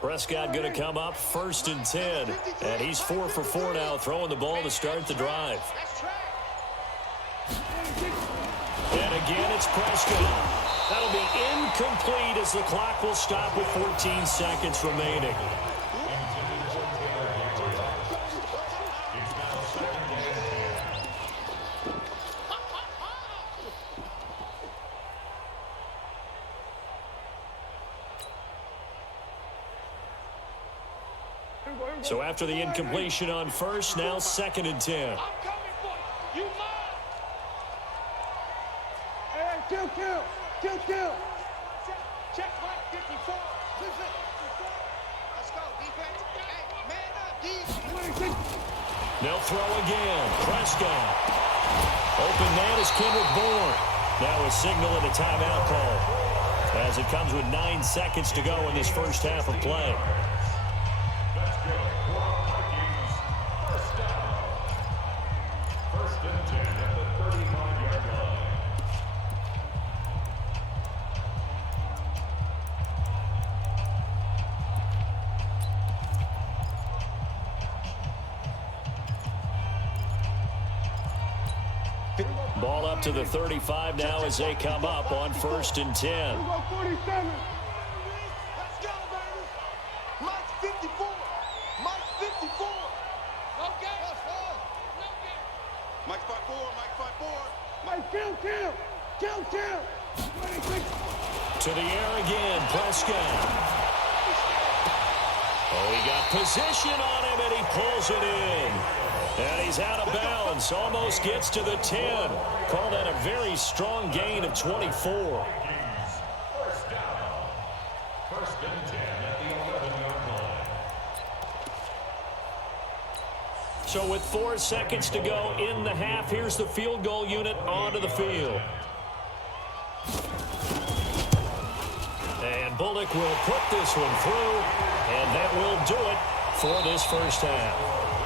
Prescott going to come up 1st and 10. And he's 4 for 4 now, throwing the ball to start the drive. And again, it's Prescott. That'll be incomplete as the clock will stop with 14 seconds remaining. So after the incompletion on first, now 2nd and 10. I'm coming for you. You mine. Hey, kill. Check right 54. Let's go, defense. Hey, man up, They'll throw again. Prescott. Open man is Kendrick Bourne. Now a signal and a timeout call, as it comes with 9 seconds to go in this first half of play. Let's go. Vikings. First down. 1st and 10 at the 35-yard line. Ball up to the 35 now as they come up on 1st and 10. 47. Let's go, baby. Mike's 54. Mike's 54. No game. No game. Mike's 5-4. Mike, kill. 26. To the air again, Prescott. Oh, he got position on him, and he pulls it in. And he's out of bounds, almost gets to the 10. Call that a very strong gain of 24. Vikings. First down. 1st and 10 at the 11-yard line. So with 4 seconds to go in the half, here's the field goal unit onto the field. And Bullock will put this one through, and that will do it for this first half.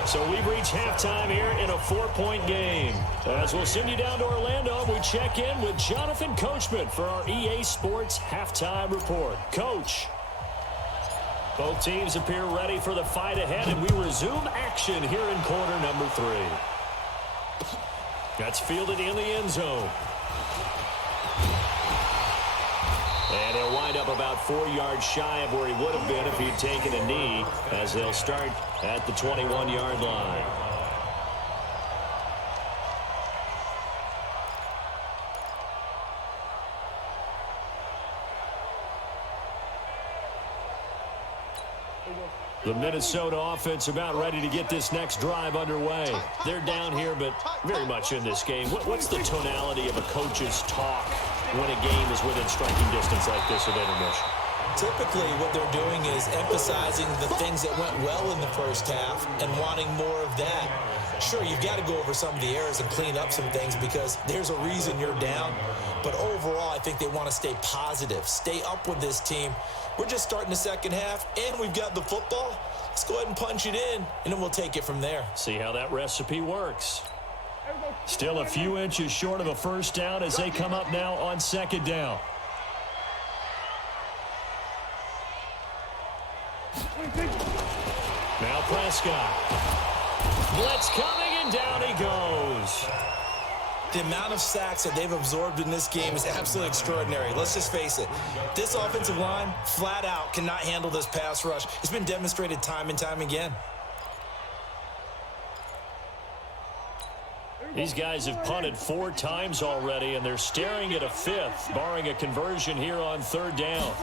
So we've reached halftime here in a 4-point game. As we'll send you down to Orlando, we check in with Jonathan Coachman for our EA Sports Halftime Report. Coach. Both teams appear ready for the fight ahead, and we resume action here in quarter number 3. That's fielded in the end zone. And he'll wind up about 4 yards shy of where he would have been if he'd taken a knee, as they'll start at the 21-yard line. The Minnesota offense about ready to get this next drive underway. They're down here, but very much in this game. What's the tonality of a coach's talk when a game is within striking distance like this at intermission? Typically, what they're doing is emphasizing the things that went well in the first half and wanting more of that. Sure, you've got to go over some of the errors and clean up some things because there's a reason you're down. But overall, I think they want to stay positive, stay up with this team. We're just starting the second half, and we've got the football. Let's go ahead and punch it in, and then we'll take it from there. See how that recipe works. Still a few inches short of a first down as they come up now on 2nd down. Now Prescott. Blitz coming, and down he goes. The amount of sacks that they've absorbed in this game is absolutely extraordinary. Let's just face it. This offensive line, flat out, cannot handle this pass rush. It's been demonstrated time and time again. These guys have punted 4 times already, and they're staring at a 5th, barring a conversion here on 3rd down.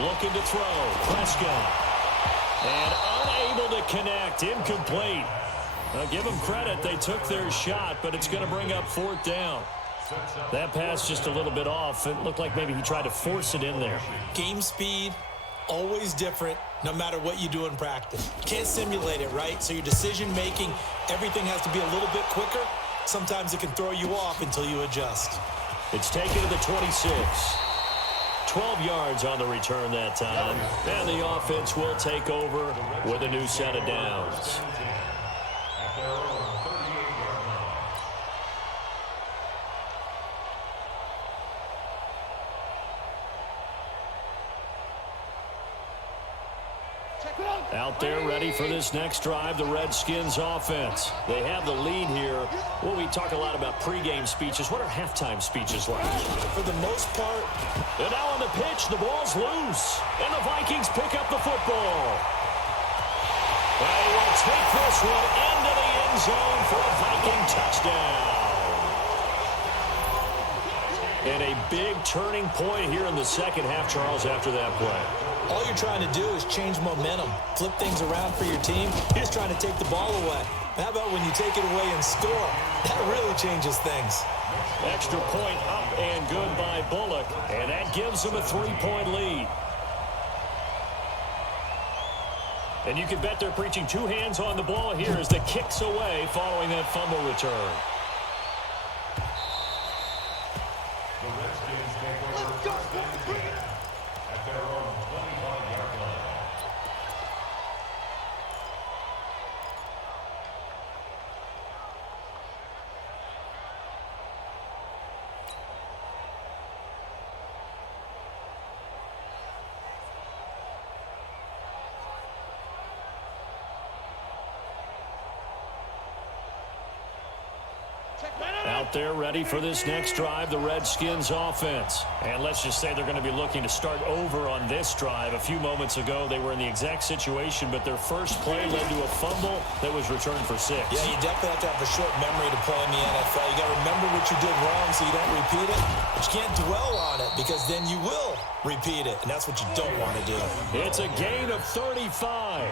Looking to throw. Prescott. And unable to connect. Incomplete. Now, give them credit. They took their shot, but it's going to bring up 4th down. That pass just a little bit off. It looked like maybe he tried to force it in there. Game speed, always different, no matter what you do in practice. You can't simulate it, right? So your decision-making, everything has to be a little bit quicker. Sometimes it can throw you off until you adjust. It's taken to the 26. 12 yards on the return that time. And the offense will take over with a new set of downs. Out there ready for this next drive, the Redskins offense. They have the lead here. Well, we talk a lot about pregame speeches. What are halftime speeches like? For the most part. And now on the pitch, the ball's loose. And the Vikings pick up the football. They will take this one into the end zone for a Viking touchdown. And a big turning point here in the second half, Charles, after that play. All you're trying to do is change momentum, flip things around for your team. You're just trying to take the ball away. How about when you take it away and score? That really changes things. Extra point up and good by Bullock, and that gives them a 3-point lead. And you can bet they're preaching two hands on the ball here as the kick's away following that fumble return. The Redskins take over first and 10 at their own 25-yard line. Out there ready for this next drive, the Redskins offense. And let's just say they're going to be looking to start over on this drive. A few moments ago, they were in the exact situation, but their first play led to a fumble that was returned for 6. Yeah, you definitely have to have a short memory to play in the NFL. You got to remember what you did wrong so you don't repeat it. But you can't dwell on it because then you will repeat it, and that's what you don't want to do. It's a gain of 35.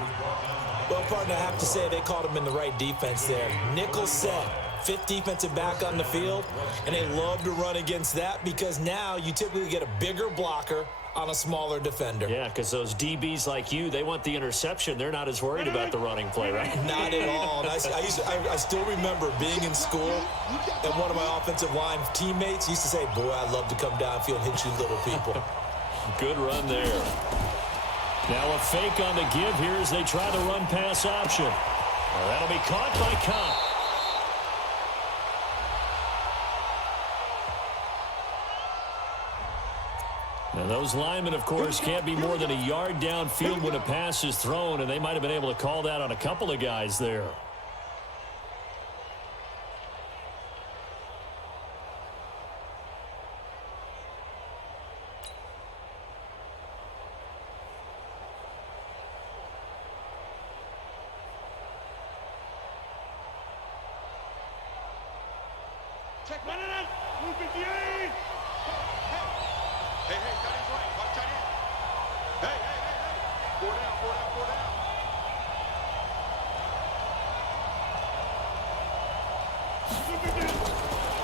Well, partner, I have to say they caught him in the right defense there. Nickel set. 5th defensive back on the field, and they love to run against that because now you typically get a bigger blocker on a smaller defender. Yeah, because those DBs like you, they want the interception. They're not as worried about the running play, right? Not at all. And I still remember being in school, and one of my offensive line teammates used to say, boy, I'd love to come downfield and hit you little people. Good run there. Now a fake on the give here as they try the run-pass option. Well, that'll be caught by Cobb. Now those linemen, of course, can't be more than a yard downfield when a pass is thrown, and they might have been able to call that on a couple of guys there.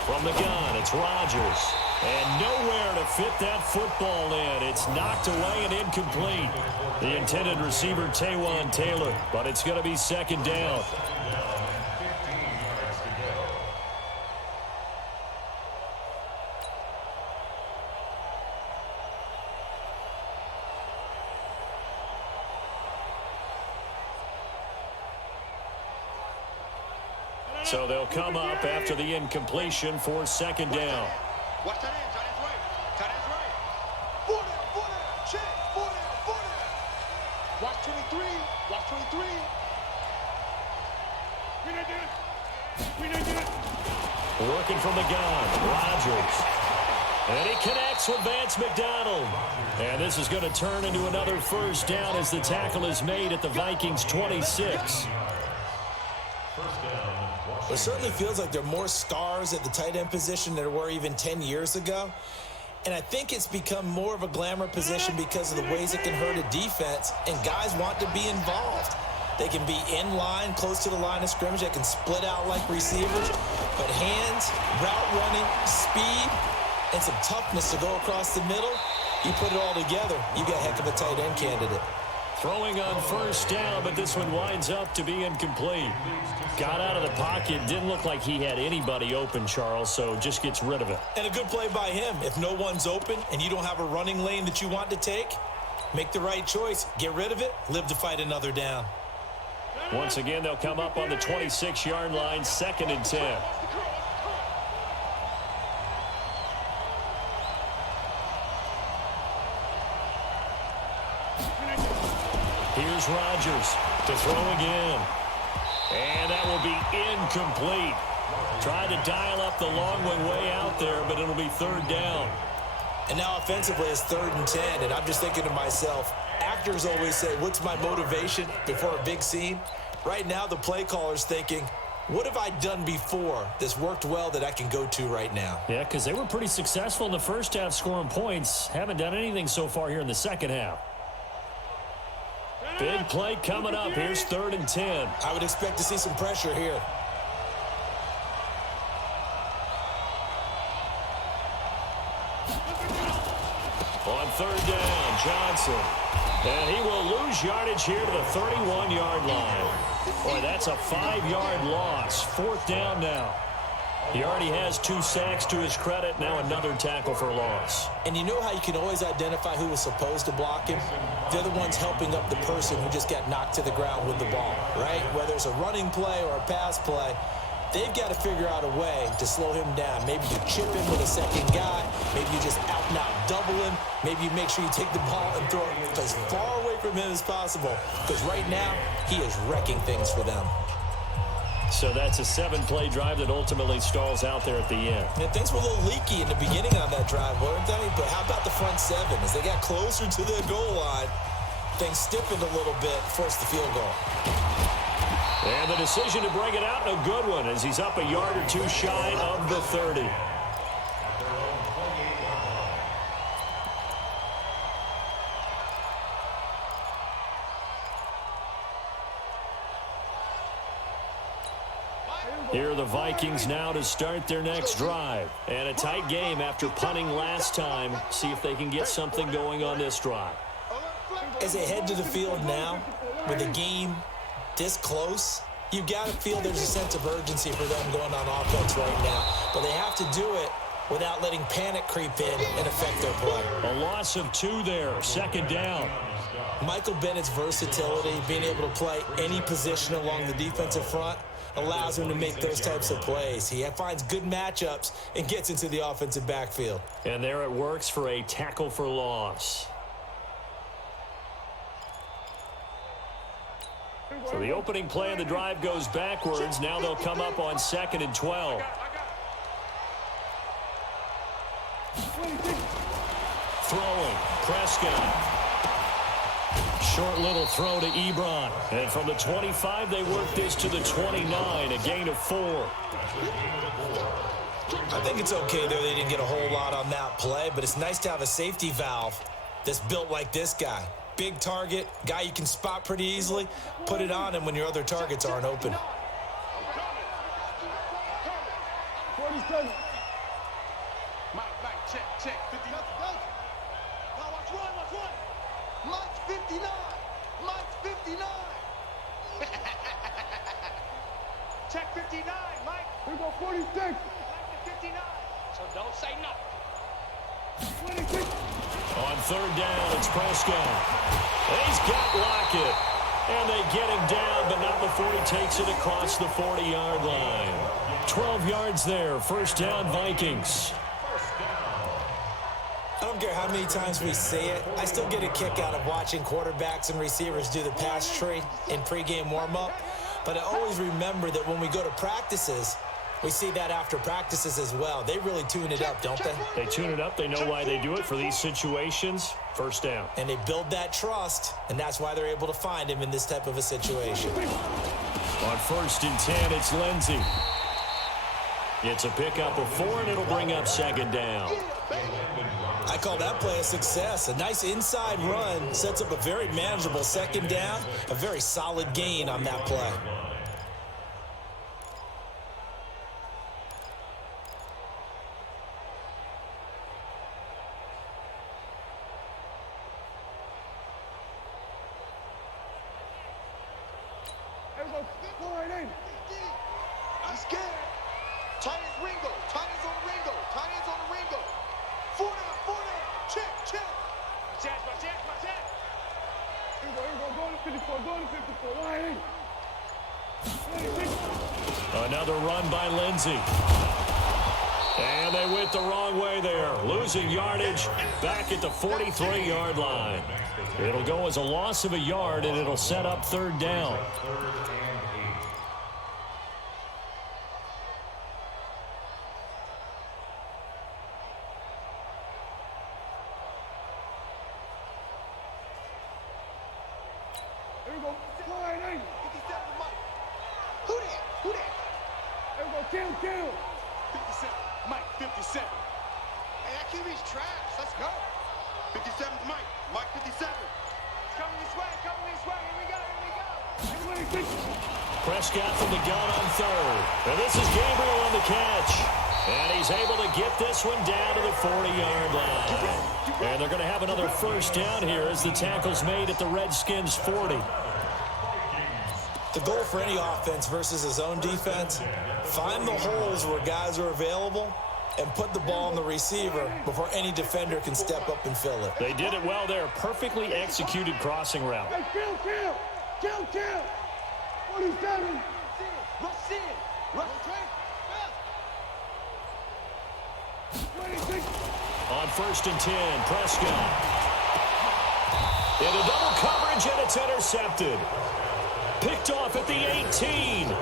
From the gun, it's Rodgers. And nowhere to fit that football in. It's knocked away and incomplete. The intended receiver, Taywan Taylor, but it's going to be second down. So they'll come up after the incompletion for second down. Watch that in, tight end's right. Tight end's right. 4 down, check, 4 down. Watch 23, watch 23. We didn't do it. Working from the gun, Rodgers. And he connects with Vance McDonald. And this is going to turn into another first down as the tackle is made at the Vikings 26. It certainly feels like there are more stars at the tight end position than there were even 10 years ago. And I think it's become more of a glamour position because of the ways it can hurt a defense, and guys want to be involved. They can be in line, close to the line of scrimmage. They can split out like receivers. But hands, route running, speed, and some toughness to go across the middle, you put it all together, you got a heck of a tight end candidate. Throwing on first down, but this one winds up to be incomplete. Got out of the pocket. Didn't look like he had anybody open, Charles, so just gets rid of it. And a good play by him. If no one's open and you don't have a running lane that you want to take, make the right choice. Get rid of it. Live to fight another down. Once again, they'll come up on the 26-yard line, 2nd and 10. Here's Rodgers to throw again. And that will be incomplete. Tried to dial up the long way out there, but it'll be third down. And now offensively it's 3rd and 10, and I'm just thinking to myself, actors always say, what's my motivation before a big scene? Right now the play caller's thinking, what have I done before that's worked well that I can go to right now? Yeah, because they were pretty successful in the first half scoring points. Haven't done anything so far here in the second half. Big play coming up. Here's 3rd and 10. I would expect to see some pressure here. On 3rd down, Johnson. And he will lose yardage here to the 31-yard line. Boy, that's a 5-yard loss. 4th down now. He already has 2 sacks to his credit. Now another tackle for loss. And you know how you can always identify who was supposed to block him? They're the ones helping up the person who just got knocked to the ground with the ball, right? Whether it's a running play or a pass play, they've got to figure out a way to slow him down. Maybe you chip him with a second guy. Maybe you just out and out double him. Maybe you make sure you take the ball and throw it as far away from him as possible. Because right now, he is wrecking things for them. So that's a 7-play drive that ultimately stalls out there at the end. Yeah, things were a little leaky in the beginning on that drive, weren't they? But how about the front 7? As they got closer to the goal line, things stiffened a little bit, forced the field goal. And the decision to bring it out, a good one, as he's up a yard or 2 shy of the 30. Here are the Vikings now to start their next drive. And a tight game after punting last time. See if they can get something going on this drive. As they head to the field now, with a game this close, you've got to feel there's a sense of urgency for them going on offense right now. But they have to do it without letting panic creep in and affect their play. A loss of 2 there, 2nd down. Michael Bennett's versatility, being able to play any position along the defensive front, allows him to make those types of plays. He finds good matchups and gets into the offensive backfield. And there it works for a tackle for loss. So the opening play of the drive goes backwards. Now they'll come up on 2nd and 12. Throwing, Prescott. Short little throw to Ebron. And from the 25, they work this to the 29, a gain of 4. I think it's okay there. They didn't get a whole lot on that play, but it's nice to have a safety valve that's built like this guy. Big target, guy you can spot pretty easily. Put it on him when your other targets aren't open. 47. Mike, check. 50. Watch one. Mike's 59. Check 59, Mike. We go 46. Mike to 59. So don't say nothing. 26. On 3rd down, it's Prescott. He's got Lockett. And they get him down, but not before he takes it across the 40-yard line. 12 yards there, 1st down, Vikings. I don't care how many times we see it. I still get a kick out of watching quarterbacks and receivers do the pass tree in pregame warm-up. But I always remember that when we go to practices, we see that after practices as well. They really tune it up, don't they? They tune it up. They know why they do it for these situations. 1st down. And they build that trust, and that's why they're able to find him in this type of a situation. On 1st and 10, it's Lindsey. It's a pickup of 4, and it'll bring up 2nd down. I call that play a success. A nice inside run sets up a very manageable 2nd down. A very solid gain on that play. I'm scared. Titans Ringo. Titans on Ringo. Titans on the Ringo. 4 down. Check. My chance. Here we go. Going to 54. Line in. Another run by Lindsey. And they went the wrong way there, losing yardage back at the 43-yard line. It'll go as a loss of a yard, and it'll set up third down. Here we go. Slide in. 57 Mike. Who that? Who that? Here we go. Kill. 57. Mike, 57. Hey, that QB's trash. Let's go. 57's Mike. Mike, 57. It's coming this way. Here we go. Prescott from the gun on third. And this is Gabriel on the catch. And he's able to get this one down to the 40-yard line. And they're going to have another first down here as the tackle's made at the Redskins' 40. The goal for any offense versus his own defense, find the holes where guys are available and put the ball on the receiver before any defender can step up and fill it. They did it well there. Perfectly executed crossing route. Hey, kill. 47. Rush in. Rush. 26. On 1st and 10, Prescott. Into double coverage, and it's intercepted. Picked off at the 18.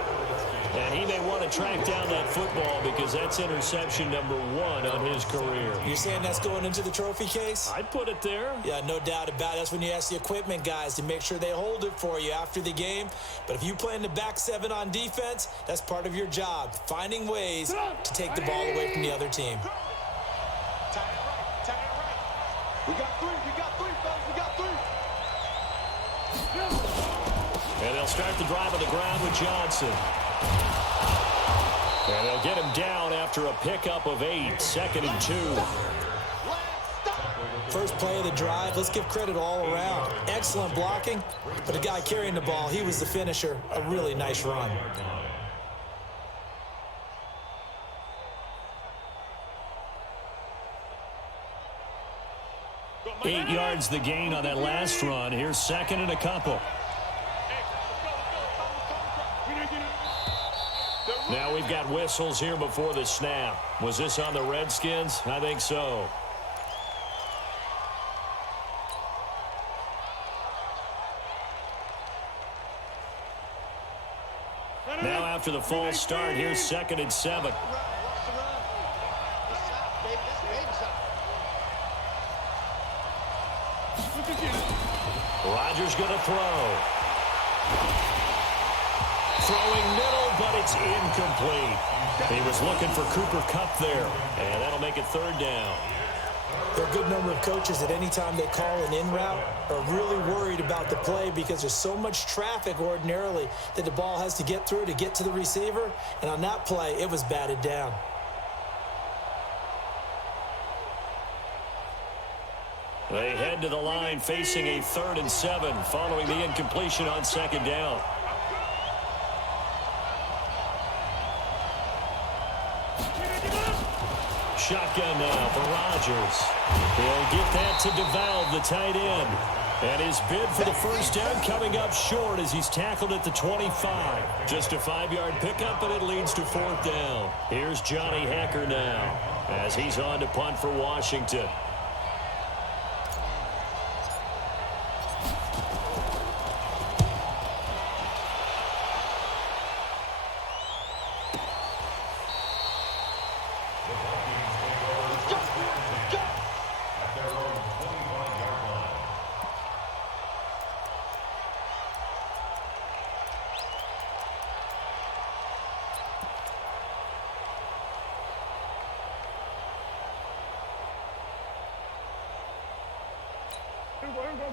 And he may want to track down that football because that's interception number 1 on his career. You're saying that's going into the trophy case? I'd put it there. Yeah, no doubt about it. That's when you ask the equipment guys to make sure they hold it for you after the game. But if you play in the back 7 on defense, that's part of your job, finding ways to take the ball away from the other team. Tie it right. We got three, fellas. We got 3. And they'll start the drive on the ground with Johnson. And they'll get him down after a pickup of 8, 2nd and 2. First play of the drive, let's give credit all around. Excellent blocking, but the guy carrying the ball, he was the finisher. A really nice run. Eight yards the gain on that last run. Here's 2nd and a couple. Now we've got whistles here before the snap. Was this on the Redskins? I think so. Now after the false start, here's 2nd and 7. Rodgers going to throw. Throwing middle, but it's incomplete. He was looking for Cooper Kupp there, and that'll make it 3rd down. There are a good number of coaches that any time they call an in route are really worried about the play because there's so much traffic ordinarily that the ball has to get through to get to the receiver. And on that play, it was batted down. They head to the line facing a 3rd and 7 following the incompletion on 2nd down. Shotgun now for Rodgers. He'll get that to DeValve, the tight end. And his bid for the first down coming up short as he's tackled at the 25. Just a 5-yard pickup, and it leads to 4th down. Here's Johnny Hecker now as he's on to punt for Washington.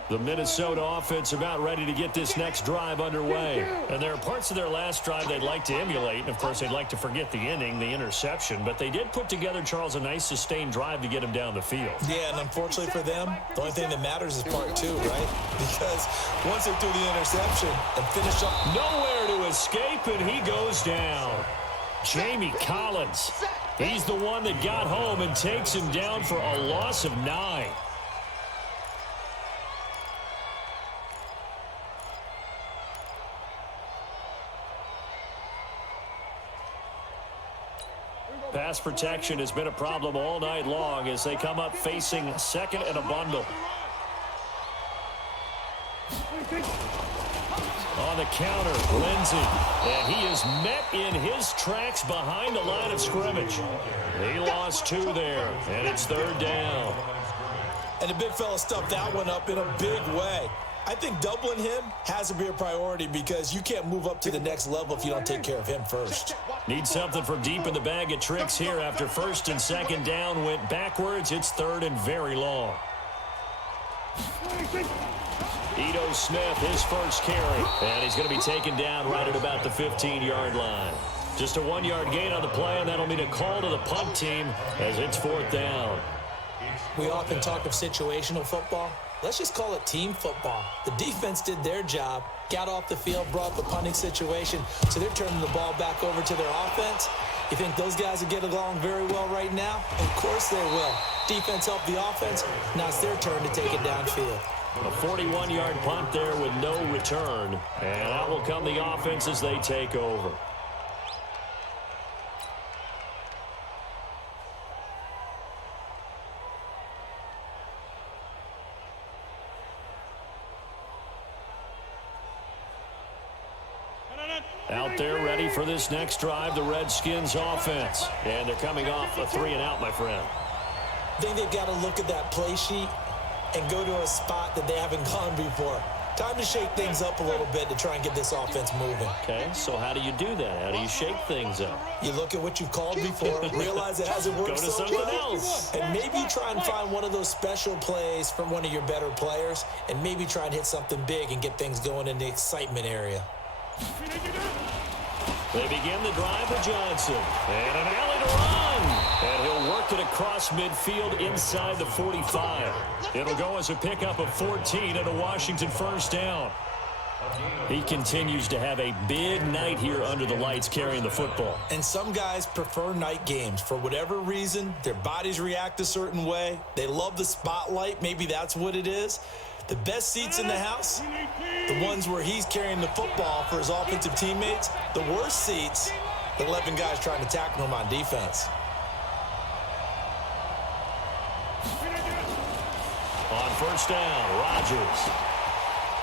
The Minnesota offense about ready to get this next drive underway. And there are parts of their last drive they'd like to emulate. And, of course, they'd like to forget the inning, the interception. But they did put together, Charles, a nice sustained drive to get him down the field. Yeah, and unfortunately for them, the only thing that matters is part 2, right? Because once they threw the interception and finished up. Nowhere to escape, and he goes down. Jamie Collins. He's the one that got home and takes him down for a loss of 9. Pass protection has been a problem all night long as they come up facing second and a bundle. On the counter, Lindsey. And he is met in his tracks behind the line of scrimmage. He lost 2 there, and it's 3rd down. And the big fella stuffed that one up in a big way. I think doubling him has to be a priority because you can't move up to the next level if you don't take care of him first. Need something from deep in the bag of tricks here after 1st and 2nd down went backwards. It's 3rd and very long. Ito Smith, his first carry. And he's going to be taken down right at about the 15-yard line. Just a 1-yard gain on the play, and that'll mean a call to the punt team as it's 4th down. We often talk of situational football. Let's just call it team football. The defense did their job, got off the field, brought the punting situation, so they're turning the ball back over to their offense. You think those guys will get along very well right now? Of course they will. Defense helped the offense. Now it's their turn to take it downfield. A 41-yard punt there with no return. And out will come the offense as they take over. Out there ready for this next drive, the Redskins offense. And they're coming off a 3-and-out, my friend. I think they've got to look at that play sheet and go to a spot that they haven't gone before. Time to shake things up a little bit to try and get this offense moving. Okay, so how do you do that? How do you shake things up? You look at what you've called before, realize it hasn't worked Go to so something well, else. and maybe try and find one of those special plays from one of your better players, and maybe try and hit something big and get things going in the excitement area. They begin the drive with Johnson. And an alley to run. And he'll work it across midfield inside the 45. It'll go as a pickup of 14 and a Washington first down. He continues to have a big night here under the lights carrying the football. And some guys prefer night games. For whatever reason, their bodies react a certain way. They love the spotlight. Maybe that's what it is. The best seats in the house, the ones where he's carrying the football for his offensive teammates. The worst seats, the 11 guys trying to tackle him on defense. On first down, Rodgers.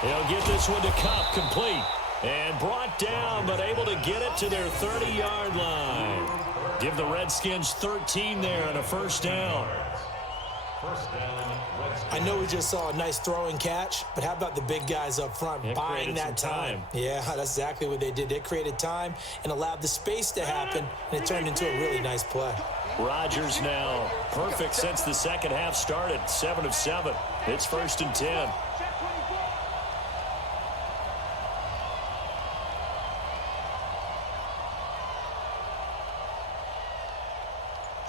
He'll get this one to Kupp, complete. And brought down, but able to get it to their 30-yard line. Give the Redskins 13 there and a first down. I know we just saw a nice throwing catch, but how about the big guys up front buying that time? Yeah, that's exactly what they did. They created time and allowed the space to happen, and it turned into a really nice play. Rodgers now perfect since the second half started. 7 of 7. It's 1st and 10.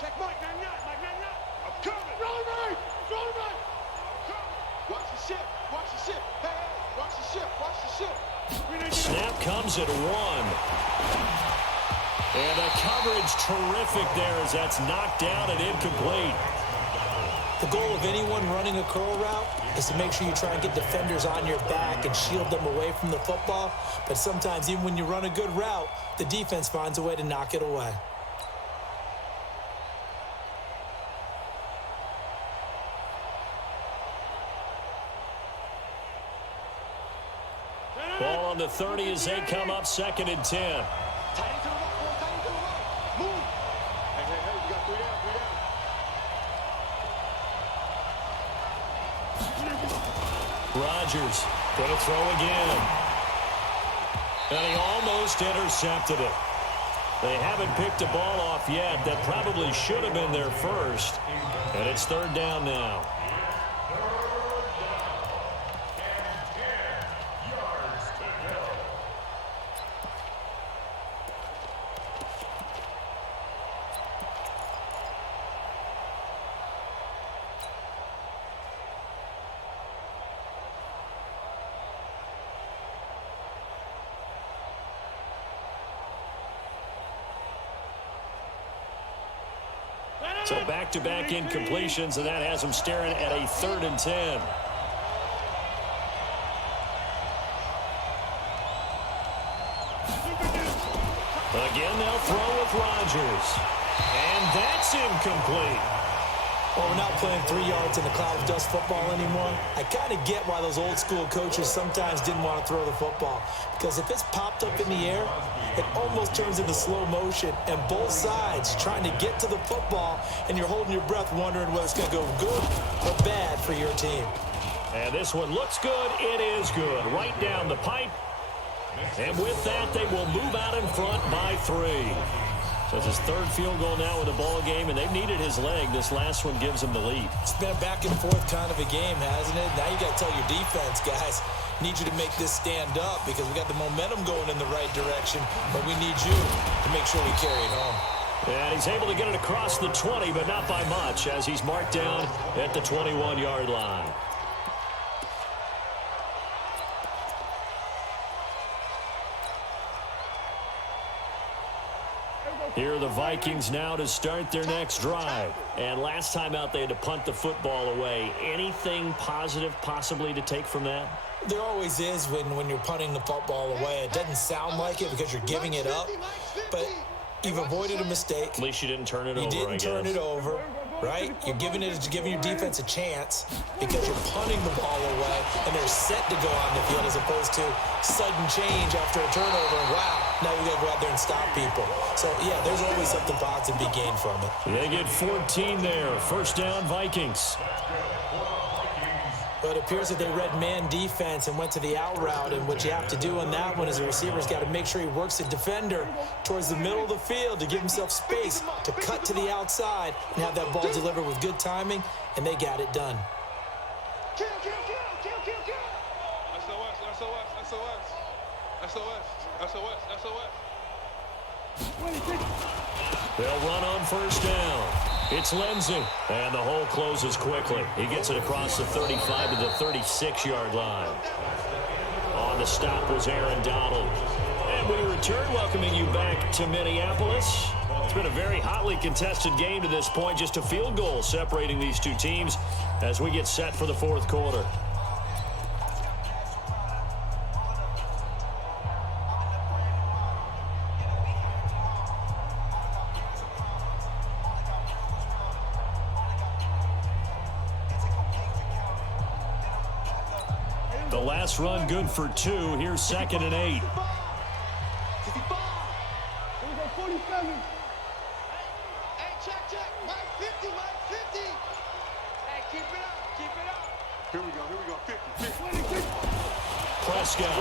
Check Mike, I'm coming. Roll right. Watch the ship. Hey, watch the ship. Snap comes at 1. And the coverage terrific there as that's knocked down and incomplete. The goal of anyone running a curl route is to make sure you try and get defenders on your back and shield them away from the football. But sometimes even when you run a good route, the defense finds a way to knock it away. Ball on the 30 as they come up 2nd and 10. Move. Hey, you got 3 down. Rodgers going to throw again. And he almost intercepted it. They haven't picked a ball off yet. That probably should have been their first. And it's 3rd down now. So back-to-back incompletions, and that has them staring at a 3rd and 10. Again, they'll throw with Chargers. And that's incomplete. Well, we're not playing 3 yards in the cloud of dust football anymore. I kind of get why those old school coaches sometimes didn't want to throw the football. Because if it's popped up in the air, it almost turns into slow motion. And both sides trying to get to the football, and you're holding your breath wondering whether it's going to go good or bad for your team. And this one looks good. It is good. Right down the pipe. And with that, they will move out in front by 3. So it's his third field goal now in the ball game, and they've needed his leg. This last one gives him the lead. It's been a back and forth kind of a game, hasn't it? Now you got to tell your defense, guys, need you to make this stand up because we got the momentum going in the right direction, but we need you to make sure we carry it home. And he's able to get it across the 20, but not by much, as he's marked down at the 21-yard line. Here are the Vikings now to start their next drive. And last time out, they had to punt the football away. Anything positive possibly to take from that? There always is when you're punting the football away. It doesn't sound like it because you're giving it up, but you've avoided a mistake. At least you didn't turn it over, You didn't turn it over, right? You're giving your defense a chance because you're punting the ball away, and they're set to go on the field as opposed to sudden change after a turnover. And wow, now we got to go out there and stop people. So, yeah, there's always something positive to be gained from it. They get 14 there. First down, Vikings. But it appears that they read man defense and went to the out route, and what you have to do on that one is the receiver's got to make sure he works the defender towards the middle of the field to give himself space to cut to the outside and have that ball delivered with good timing, and they got it done. Kill, kill, kill, kill, kill, kill. SOS, SOS, SOS. SOS, SOS, SOS. They'll run on first down. It's Lindsey, and the hole closes quickly. He gets it across the 35 to the 36-yard line. On the stop was Aaron Donald. And we return, welcoming you back to Minneapolis. It's been a very hotly contested game to this point, just a field goal separating these two teams as we get set for the fourth quarter. The last run good for 2. Here's 2nd and 8. Here we go, 47. Hey, check. Mike 50, Mike 50. Hey, keep it up. Here we go, 50. Prescott.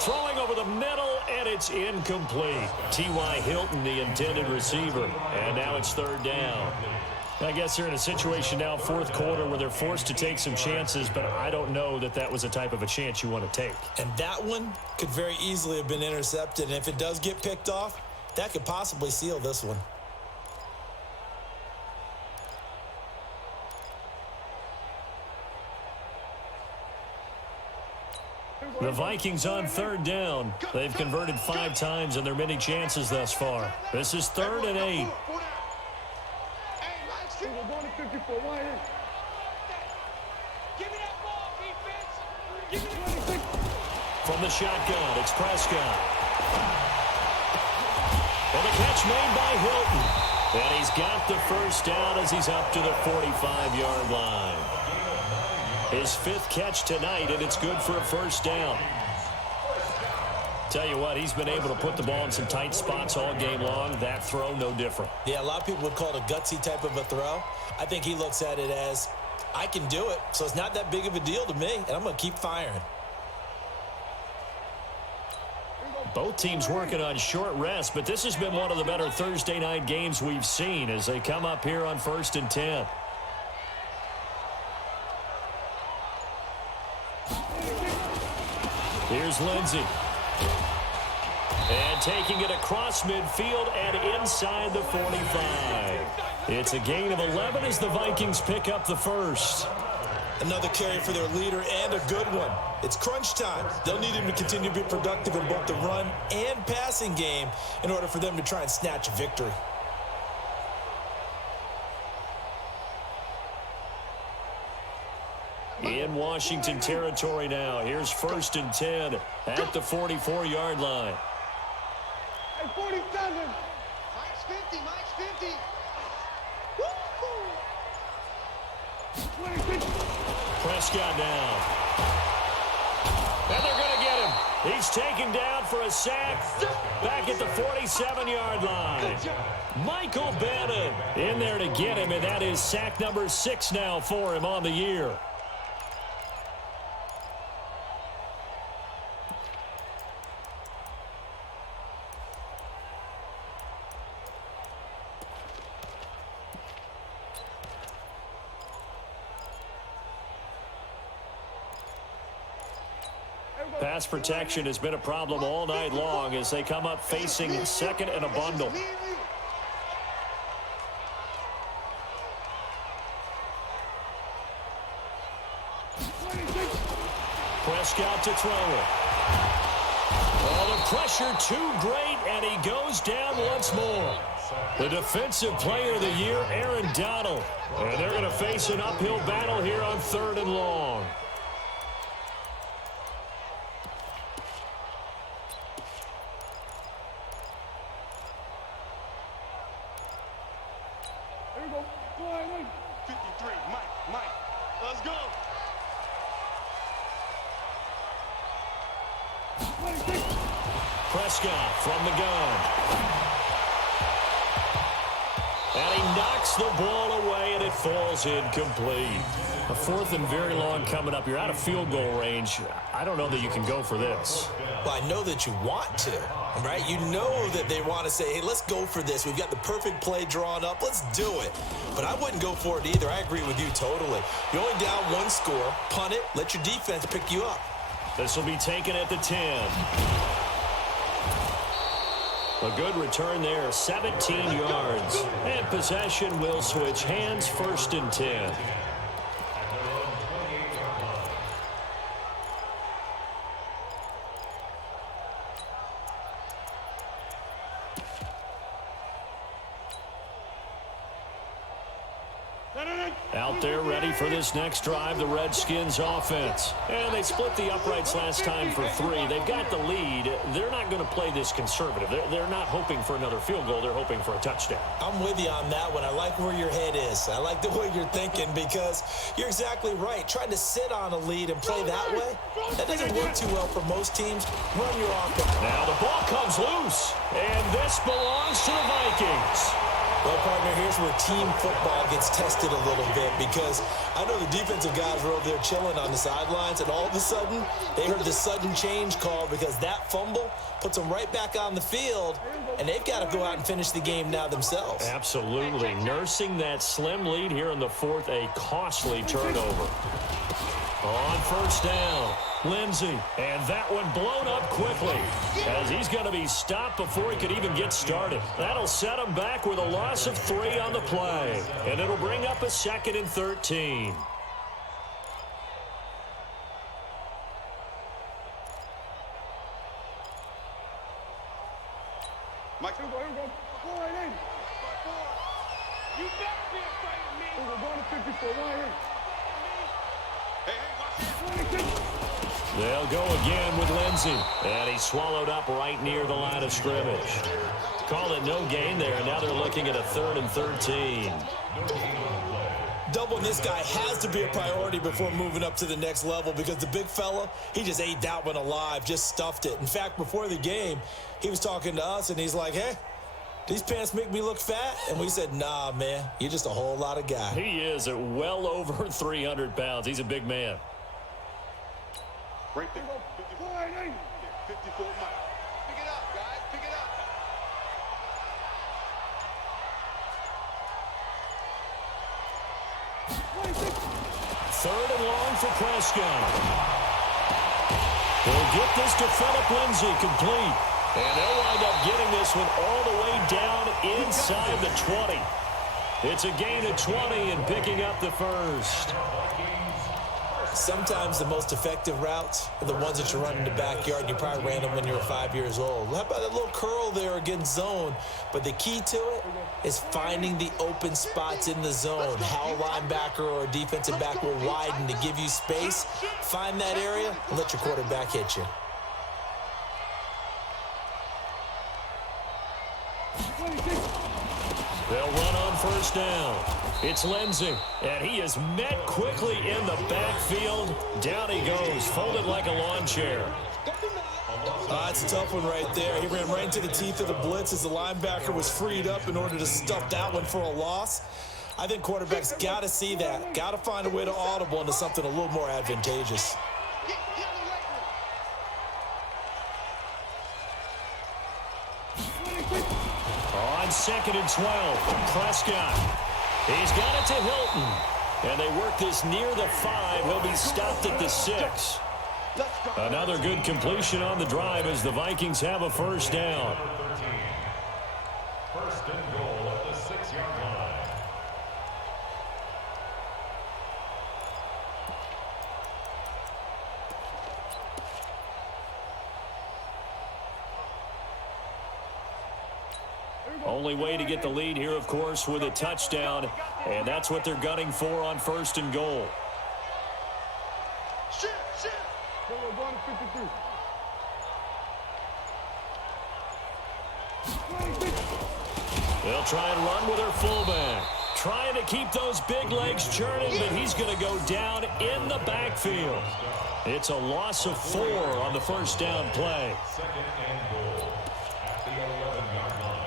Throwing over the middle, and it's incomplete. T.Y. Hilton, the intended receiver. And now it's third down. I guess they're in a situation now, fourth quarter, where they're forced to take some chances, but I don't know that that was the type of a chance you want to take. And that one could very easily have been intercepted, and if it does get picked off, that could possibly seal this one. The Vikings on third down. They've converted 5 times in their many chances thus far. This is 3rd and 8. We're going to 54. One here. Give me that ball, defense. Give me that. From the shotgun, it's Prescott. And the catch made by Hilton. And he's got the first down as he's up to the 45-yard line. His 5th catch tonight, and it's good for a first down. Tell you what, he's been able to put the ball in some tight spots all game long. That throw, no different. Yeah, a lot of people would call it a gutsy type of a throw. I think he looks at it as, I can do it, so it's not that big of a deal to me, and I'm going to keep firing. Both teams working on short rest, but this has been one of the better Thursday night games we've seen as they come up here on 1st and 10. Here's Lindsey. And taking it across midfield and inside the 45. It's a gain of 11 as the Vikings pick up the first. Another carry for their leader and a good one. It's crunch time. They'll need him to continue to be productive in both the run and passing game in order for them to try and snatch a victory. In Washington territory now. Here's 1st and 10 at the 44-yard line. Hey, 47. Mike's 50. Mike's 50. 26. Prescott down. And they're going to get him. He's taken down for a sack back at the 47-yard line. Michael Bannon in there to get him, and that is sack number 6 now for him on the year. Pass protection has been a problem all night long as they come up facing second and a bundle. Prescott to throw it. Oh, the pressure too great, and he goes down once more. The defensive player of the year, Aaron Donald. And they're going to face an uphill battle here on 3rd and long. Here we go. 53. Mike. Let's go. 26. Prescott from the gun. And he knocks the ball away, and it falls incomplete. A 4th and very long coming up. You're out of field goal range. I don't know that you can go for this. Well, I know that you want to, right? You know that they want to say, hey, let's go for this. We've got the perfect play drawn up. Let's do it. But I wouldn't go for it either. I agree with you totally. You're only down 1 score. Punt it. Let your defense pick you up. This will be taken at the 10. A good return there, 17 yards. And possession will switch hands, 1st and 10. Out there ready for this next drive, the Redskins offense. And they split the uprights last time for 3. They've got the lead. They're not going to play this conservative. They're not hoping for another field goal. They're hoping for a touchdown. I'm with you on that one. I like where your head is. I like the way you're thinking because you're exactly right. Trying to sit on a lead and play that way, that doesn't work too well for most teams. Run your offense. Now the ball comes loose, and this belongs to the Vikings. Well, partner, here's where team football gets tested a little bit because I know the defensive guys were over there chilling on the sidelines, and all of a sudden, they heard the sudden change call because that fumble puts them right back on the field, and they've got to go out and finish the game now themselves. Absolutely. Nursing that slim lead here in the 4th, a costly turnover. On 1st down, Lindsey, and that one blown up quickly as he's going to be stopped before he could even get started. That'll set him back with a loss of 3 on the play, and it'll bring up a 2nd and 13. Mike. Here we go. 4-8. You better be afraid of me. We're going to 54. 1-8. Hey, watch it. 26. They'll go again with Lindsey. And he swallowed up right near the line of scrimmage. Call it no gain there, and now they're looking at a 3rd and 13. Doubling this guy has to be a priority before moving up to the next level because the big fella, he just ate that one alive, just stuffed it. In fact, before the game, he was talking to us, and he's like, hey, these pants make me look fat? And we said, nah, man, you're just a whole lot of guy. He is at well over 300 pounds. He's a big man. Right there. 4-8. 54 Mike. Pick it up, guys. Pick it up. Third and long for Prescott. They'll get this to Philip Lindsey complete. And they'll wind up getting this one all the way down inside the 20. It's a gain of 20 and picking up the first. Sometimes the most effective routes are the ones that you run in the backyard, and you probably ran them when you were 5 years old. How about that little curl there against zone? But the key to it is finding the open spots in the zone. How a linebacker or a defensive back will widen to give you space. Find that area and let your quarterback hit you. They'll run on first down. It's Lindsey, and he is met quickly in the backfield. Down he goes, folded like a lawn chair. It's a tough one right there. He ran right into the teeth of the blitz as the linebacker was freed up in order to stuff that one for a loss. I think quarterbacks got to see that. Got to find a way to audible into something a little more advantageous. On 2nd and 12, Prescott. He's got it to Hilton. And they work this near the 5. He'll be stopped at the 6. Another good completion on the drive as the Vikings have a first down. First and goal at the 6-yard line. Only way to get the lead here, of course, with a touchdown. And that's what they're gunning for on 1st and goal. We're going to 53. They'll try and run with their fullback. Trying to keep those big legs churning, but he's going to go down in the backfield. It's a loss of 4 on the first down play. 2nd and goal at the 11-yard line.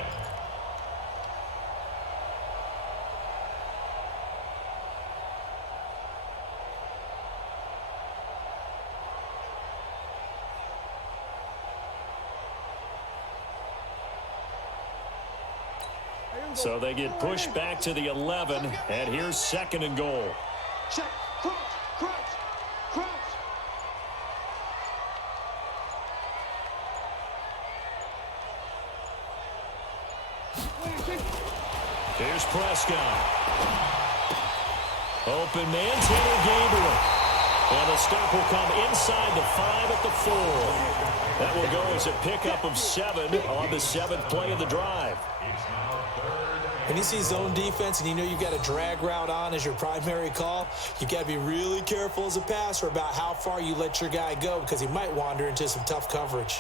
So they get pushed back to the 11, and here's 2nd and goal. Check. Crouch. Here's Prescott. Open man, Taylor Gabriel. And the stop will come inside the 5 at the 4. That will go as a pickup of 7 on the 7th play of the drive. When you see zone defense and you know you've got a drag route on as your primary call, you've got to be really careful as a passer about how far you let your guy go because he might wander into some tough coverage.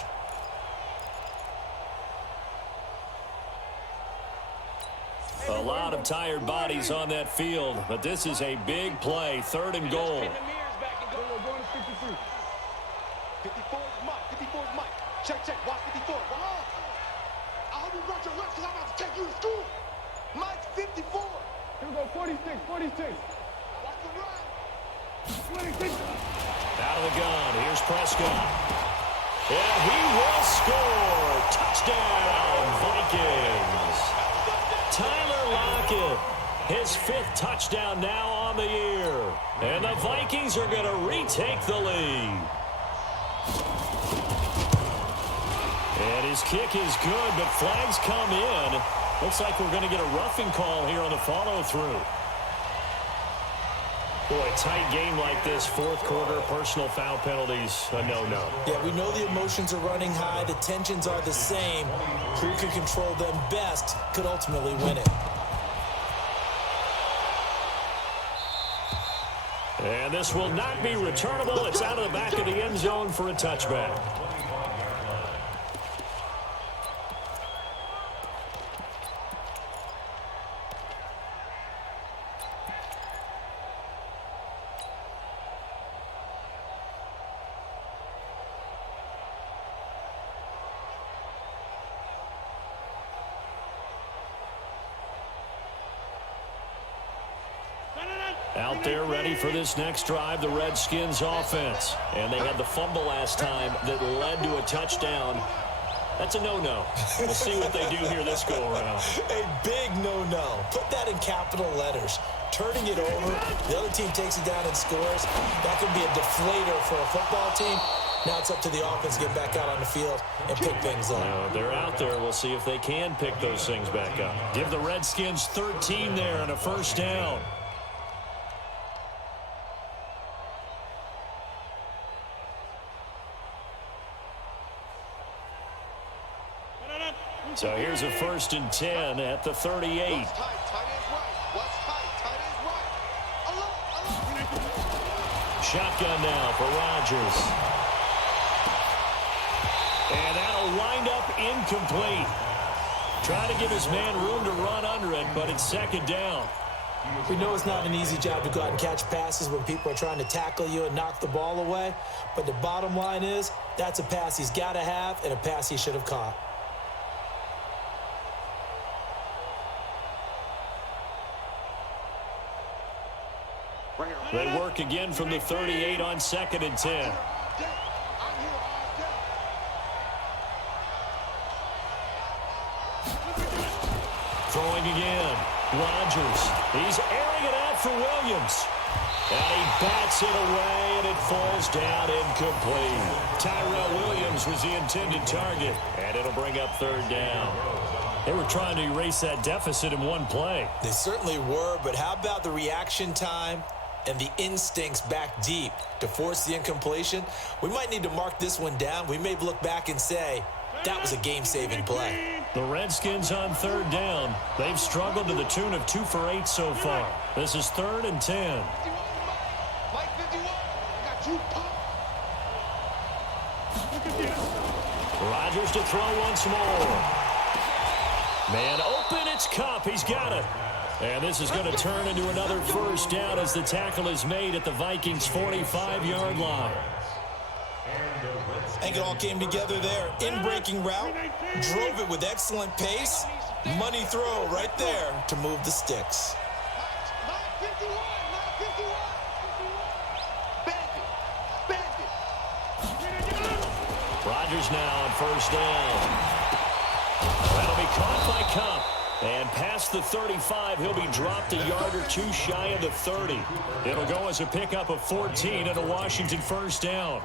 A lot of tired bodies on that field, but this is a big play, 3rd and goal. We're going to 53. 54 is Mike. 54 is Mike. Check. Watch 54. Come on. I hope you brought your lunch because I'm about to take you to school. Mike's 54. Here we go, 46. Watch the run. 26. Out of the gun, here's Prescott. And he will score. Touchdown, Vikings. Tyler Lockett, his 5th touchdown now on the year. And the Vikings are going to retake the lead. And his kick is good, but flags come in. Looks like we're going to get a roughing call here on the follow-through. Boy, tight game like this, 4th quarter, personal foul penalties, a no-no. Yeah, we know the emotions are running high. The tensions are the same. Who can control them best could ultimately win it. And this will not be returnable. It's out of the back of the end zone for a touchback. Out there ready for this next drive, the Redskins offense. And they had the fumble last time that led to a touchdown. That's a no-no. We'll see what they do here this go-around. A big no-no. Put that in capital letters. Turning it over, the other team takes it down and scores. That can be a deflator for a football team. Now it's up to the offense to get back out on the field and pick things up. Now, they're out there. We'll see if they can pick those things back up. Give the Redskins 13 there and a first down. So here's a 1st and 10 at the 38. Shotgun now for Rodgers. And that'll wind up incomplete. Trying to give his man room to run under it, but it's second down. We know it's not an easy job to go out and catch passes when people are trying to tackle you and knock the ball away. But the bottom line is, that's a pass he's got to have and a pass he should have caught. They work again from the 38 on 2nd and 10. Throwing again. Rodgers. He's airing it out for Williams. And he bats it away, and it falls down incomplete. Tyrell Williams was the intended target, and it'll bring up 3rd down. They were trying to erase that deficit in one play. They certainly were, but how about the reaction time and the instincts back deep to force the incompletion? We might need to mark this one down. We may look back and say, that was a game-saving play. The Redskins on 3rd down. They've struggled to the tune of 2 for 8 so far. This is 3rd and 10. Rodgers to throw once more. Man open, it's Kupp. He's got it. And this is going to turn into another 1st down as the tackle is made at the Vikings' 45-yard line. I think it all came together there. In-breaking route, drove it with excellent pace. Money throw right there to move the sticks. Rodgers now on 1st down. That'll be caught by Kupp. And past the 35, he'll be dropped a yard or 2 shy of the 30. It'll go as a pickup of 14 and a Washington 1st down.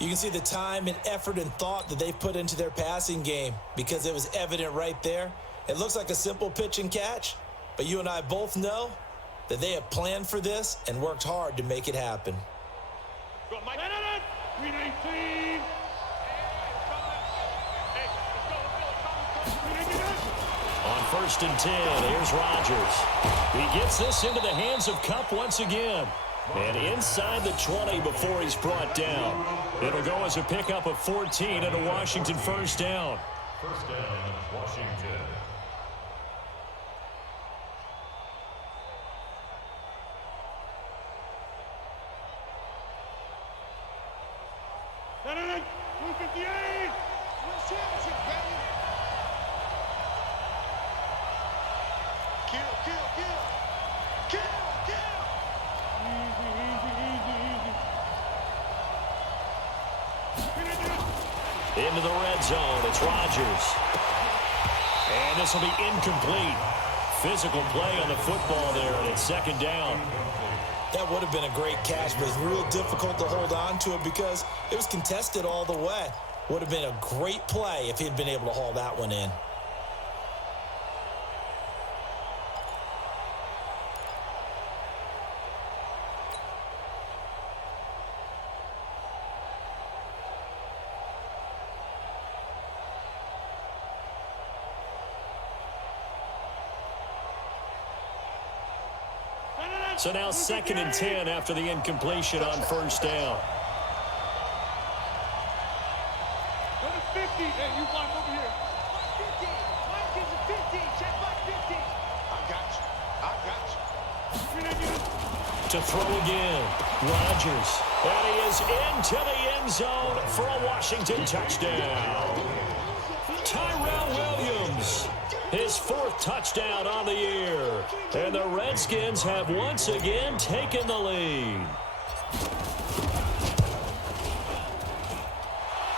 You can see the time and effort and thought that they've put into their passing game because it was evident right there. It looks like a simple pitch and catch, but you and I both know that they have planned for this and worked hard to make it happen. On 1st and 10, here's Rodgers. He gets this into the hands of Kupp once again. And inside the 20 before he's brought down. It'll go as a pickup of 14 and a Washington 1st down. 1st down, Washington. Into the red zone, it's Rodgers. And this will be incomplete. Physical play on the football there, and it's 2nd down. That would have been a great catch, but it's real difficult to hold on to it because it was contested all the way. Would have been a great play if he'd been able to haul that one in. So now 2nd and 10 after the incompletion on 1st down. Number 50. Hey, you block over here. 50. Vikings are 50. Check back 50. I got you. To throw again. Rodgers. And he is into the end zone for a Washington touchdown. Tyrell Williams. His 4th touchdown on the year. And the Redskins have once again taken the lead.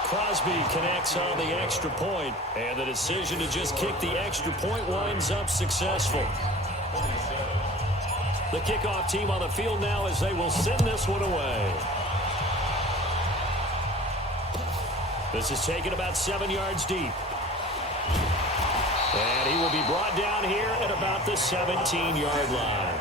Crosby connects on the extra point, and the decision to just kick the extra point winds up successful. The kickoff team on the field now as they will send this one away. This is taken about 7 yards deep. And he will be brought down here at about the 17-yard line.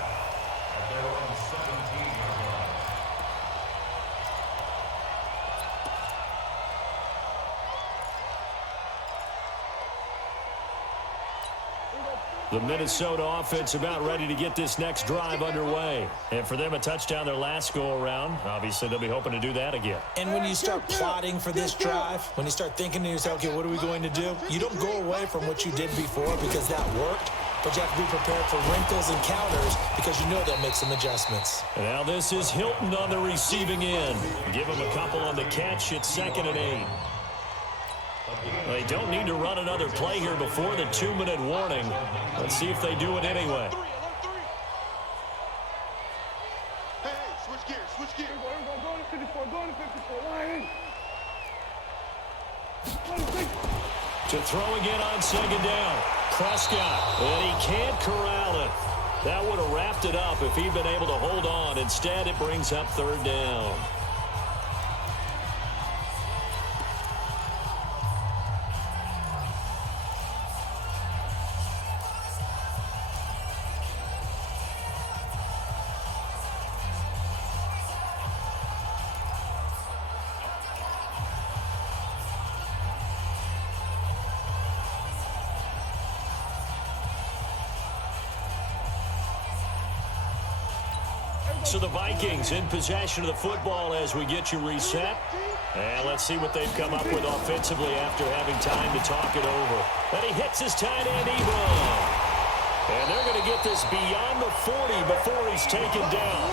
The Minnesota offense about ready to get this next drive underway. And for them, a touchdown their last go-around. Obviously, they'll be hoping to do that again. And when you start plotting for this drive, when you start thinking to yourself, okay, what are we going to do? You don't go away from what you did before because that worked, but you have to be prepared for wrinkles and counters because you know they'll make some adjustments. And now this is Hilton on the receiving end. Give him a couple on the catch. It's 2nd and 8. They don't need to run another play here before the 2-minute warning. Let's see if they do it anyway. Hey, switch gears, switch gears. Go to 54, go to 54, line in. To throw again on 2nd down. Prescott, and he can't corral it. That would have wrapped it up if he'd been able to hold on. Instead, it brings up 3rd down. So the Vikings in possession of the football as we get you reset. And let's see what they've come up with offensively after having time to talk it over. And he hits his tight end, Ebron. And they're going to get this beyond the 40 before he's taken down.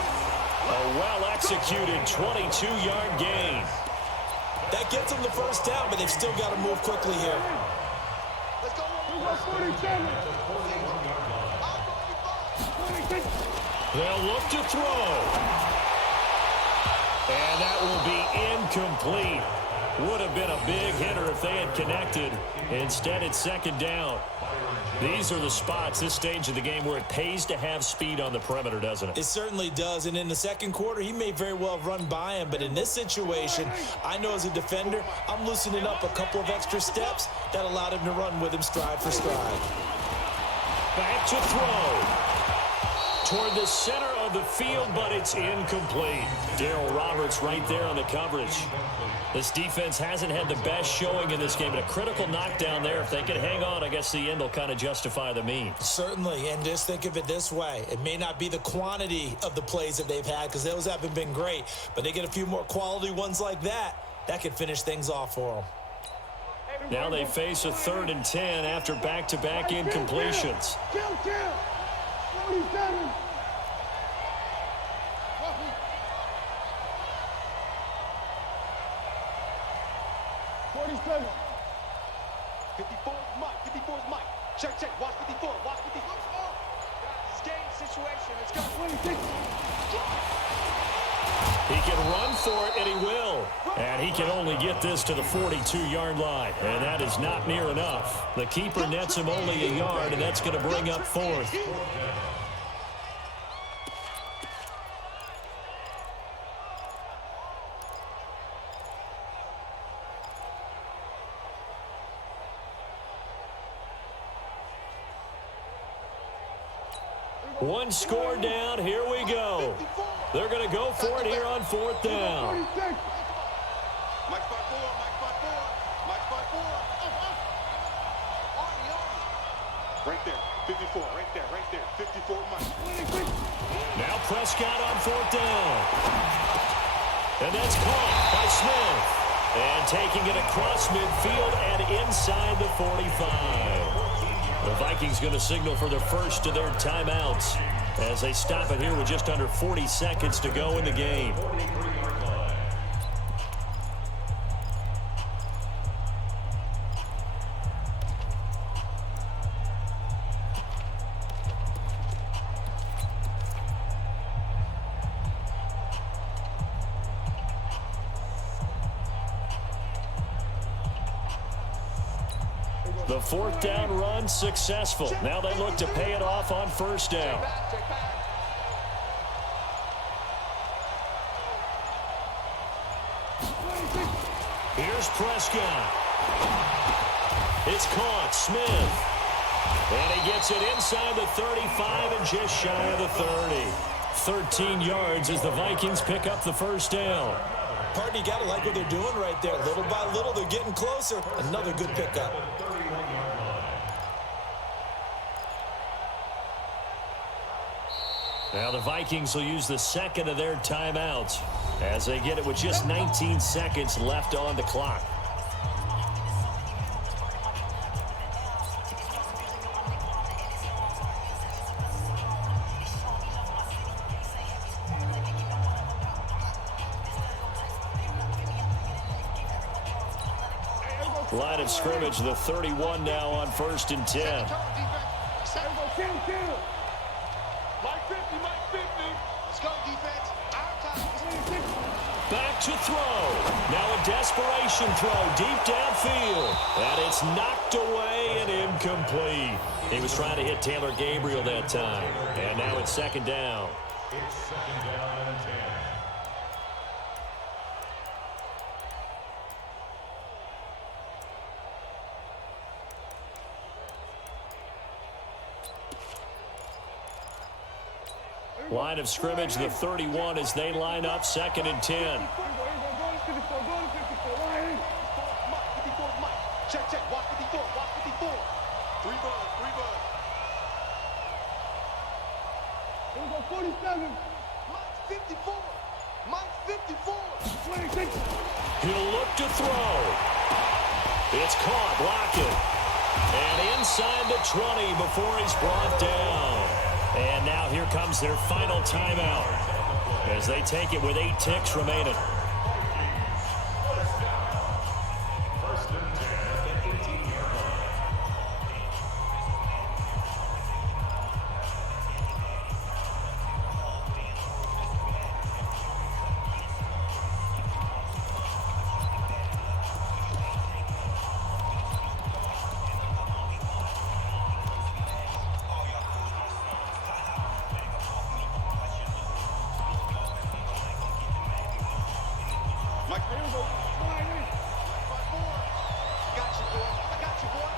A well-executed 22-yard gain. That gets them the first down, but they've still got to move quickly here. Let's go. 47. They'll look to throw. And that will be incomplete. Would have been a big hitter if they had connected. Instead, it's 2nd down. These are the spots, this stage of the game, where it pays to have speed on the perimeter, doesn't it? It certainly does. And in the second quarter, he may very well have run by him. But in this situation, I know as a defender, I'm loosening up a couple of extra steps that allowed him to run with him stride for stride. Back to throw. Toward the center of the field, but it's incomplete. Darryl Roberts right there on the coverage. This defense hasn't had the best showing in this game, but a critical knockdown there. If they can hang on, I guess the end will kind of justify the means. Certainly, and just think of it this way. It may not be the quantity of the plays that they've had because those haven't been great, but they get a few more quality ones like that. That could finish things off for them. Now they face a 3rd and 10 after back-to-back incompletions. Kill. 47. 47. 54 is Mike. 54 is Mike. Check. Watch 54. Watch 54. It's game situation. Let's go. 26. He can run for it, and he will. And he can only get this to the 42-yard line. And that is not near enough. The keeper nets him only a yard, and that's going to bring up 4th. One score down. Here we go. They're going to go for it here on 4th down. Mike 5-4. Mike 5-4. Right there. 54. Right there. 54 Mike. Now Prescott on 4th down. And that's caught by Smith. And taking it across midfield and inside the 45. The Vikings going to signal for their first of their timeouts as they stop it here with just under 40 seconds to go in the game. The 4th down run successful. Now they look to pay it off on 1st down. Here's Prescott. It's caught. Smith. And he gets it inside the 35 and just shy of the 30. 13 yards as the Vikings pick up the 1st down. Partner, you got to like what they're doing right there. Little by little, they're getting closer. Another good pickup. Now the Vikings will use the second of their timeouts as they get it with just 19 seconds left on the clock. Line of scrimmage, the 31 now on 1st and 10. Let's go, defense. Our time. Back to throw. Now a desperation throw deep downfield. And it's knocked away and incomplete. He was trying to hit Taylor Gabriel that time. And now it's 2nd down. It's 2nd down and 10. Line of scrimmage, the 31 as they line up 2nd and 10. Check, check. Watch 54. Watch 54. 3 bud. 3 bud. Here we go, 47. Mike's 54. Mike's 54. 26. He'll look to throw. It's caught, blocking. And inside the 20 before he's brought down. And now here comes their final timeout as they take it with 8 ticks remaining. First and 10 at the 18-yard line. Mike, here we go. Mike, 4. I got you, boy. I got you, boy.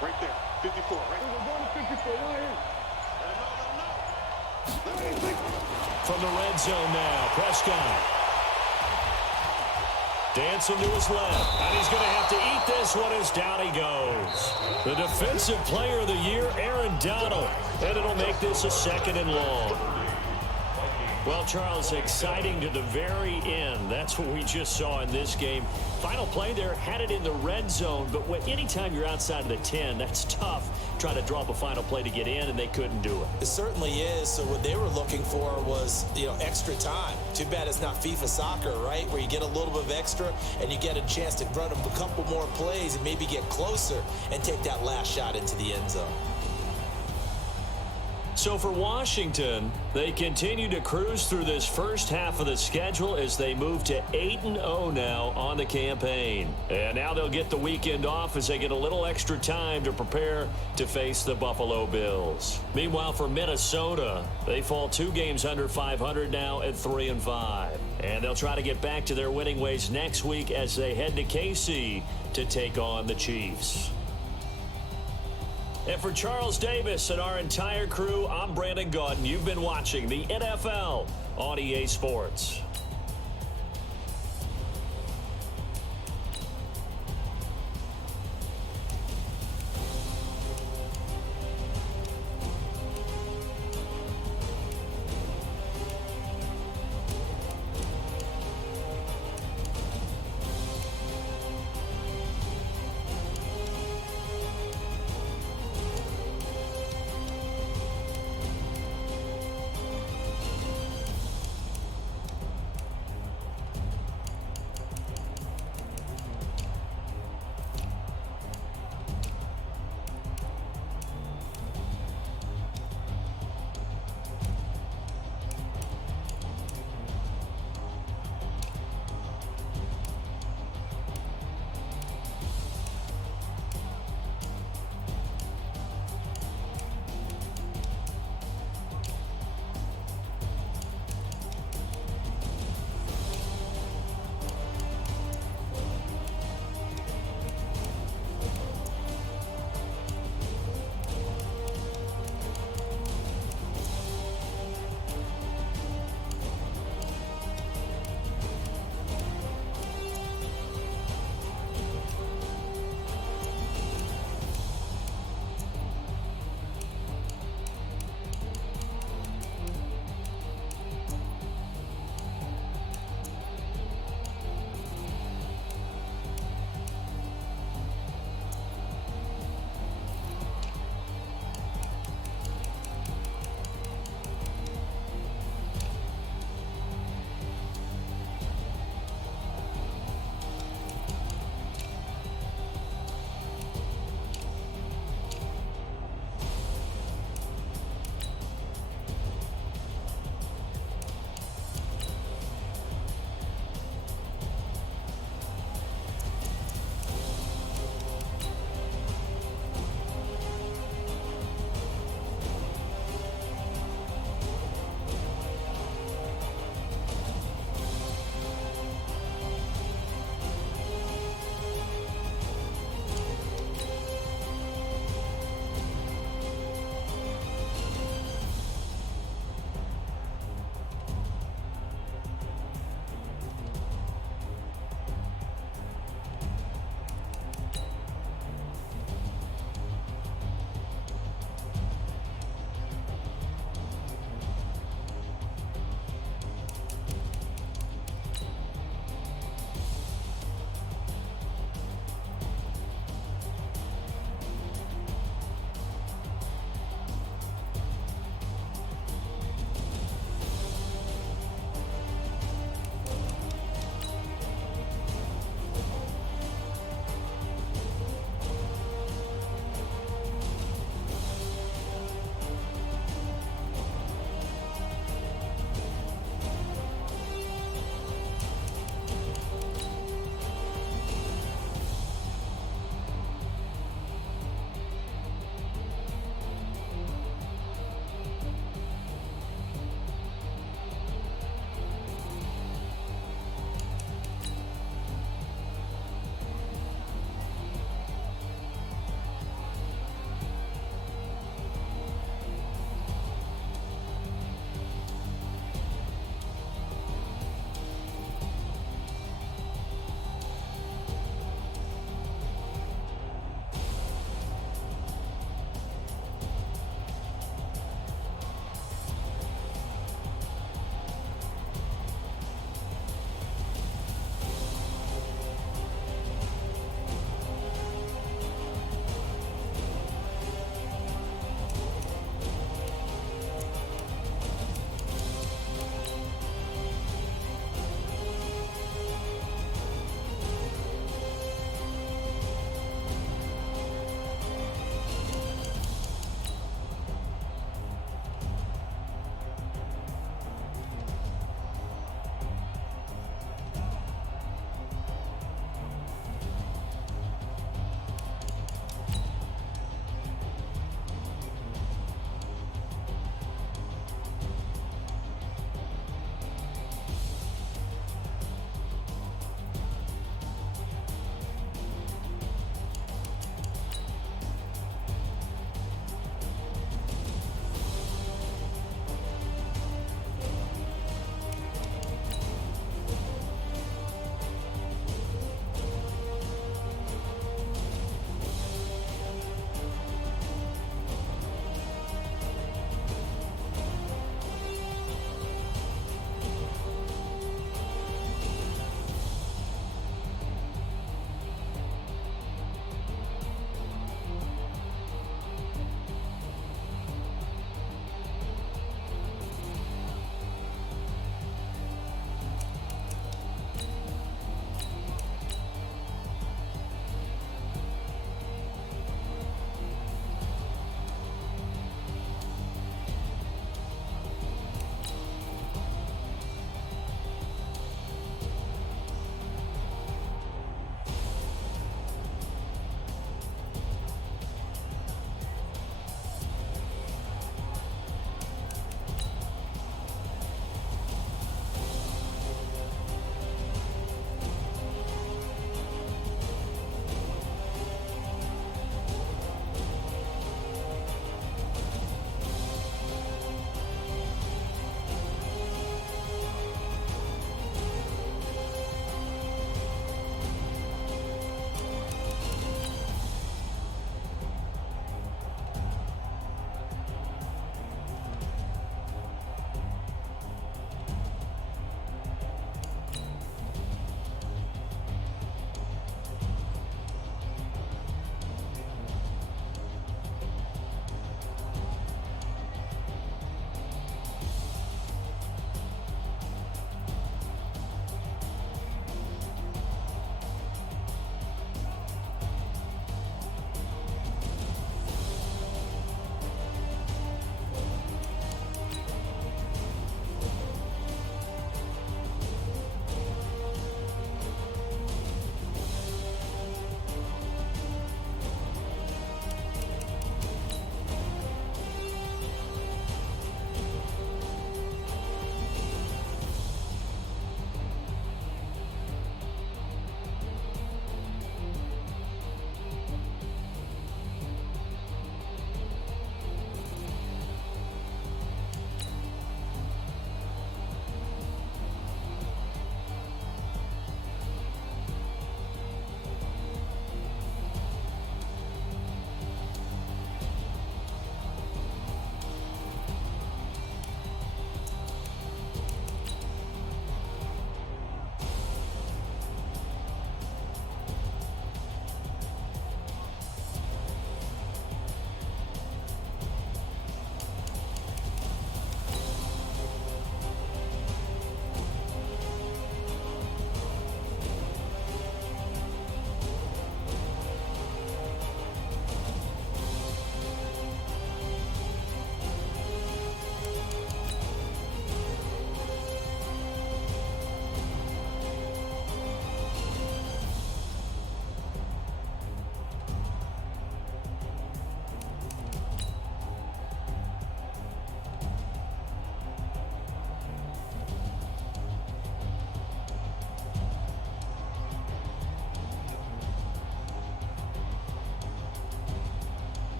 Right there. 54, right? Here we go, going to 54. Right here. Let him know. From the red zone now, Prescott. Dancing to his left, and he's going to have to eat this one as down he goes. The defensive player of the year, Aaron Donald, and it'll make this a 2nd and long. Well, Charles, exciting to the very end. That's what we just saw in this game. Final play there, had it in the red zone, but anytime you're outside of the 10, that's tough. Trying to drop a final play to get in, and they couldn't do it. It certainly is. So what they were looking for was, extra time. Too bad it's not FIFA soccer, right? Where you get a little bit of extra and you get a chance to run a couple more plays and maybe get closer and take that last shot into the end zone. So for Washington, they continue to cruise through this first half of the schedule as they move to 8-0 now on the campaign. And now they'll get the weekend off as they get a little extra time to prepare to face the Buffalo Bills. Meanwhile, for Minnesota, they fall 2 games under 500 now at 3-5. And they'll try to get back to their winning ways next week as they head to KC to take on the Chiefs. And for Charles Davis and our entire crew, I'm Brandon Gaudin. You've been watching the NFL on EA Sports.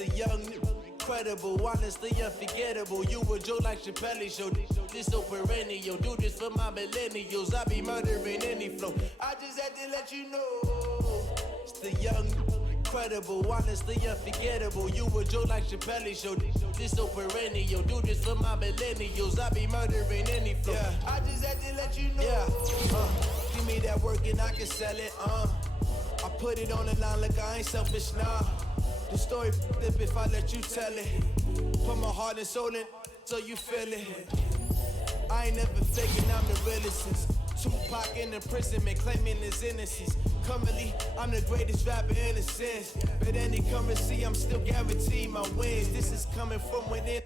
the young, incredible, honestly unforgettable. You a joke like Chappelle Show. This so perennial. Do this for my millennials. I be murdering any flow. I just had to let you know. It's the young, incredible, honestly unforgettable. You a joke like Chappelle Show. This so perennial. Do this for my millennials. I be murdering any flow. Yeah. I just had to let you know. Yeah. Give me that work and I can sell it. I put it on the line like I ain't selfish, nah. The story flip if I let you tell it. Put my heart and soul in so you feel it. I ain't never faking, I'm the realest since Tupac in imprisonment, claiming his innocence. Currently, I'm the greatest rapper in a sense. But any currency, I'm still guaranteed my wins. This is coming from within.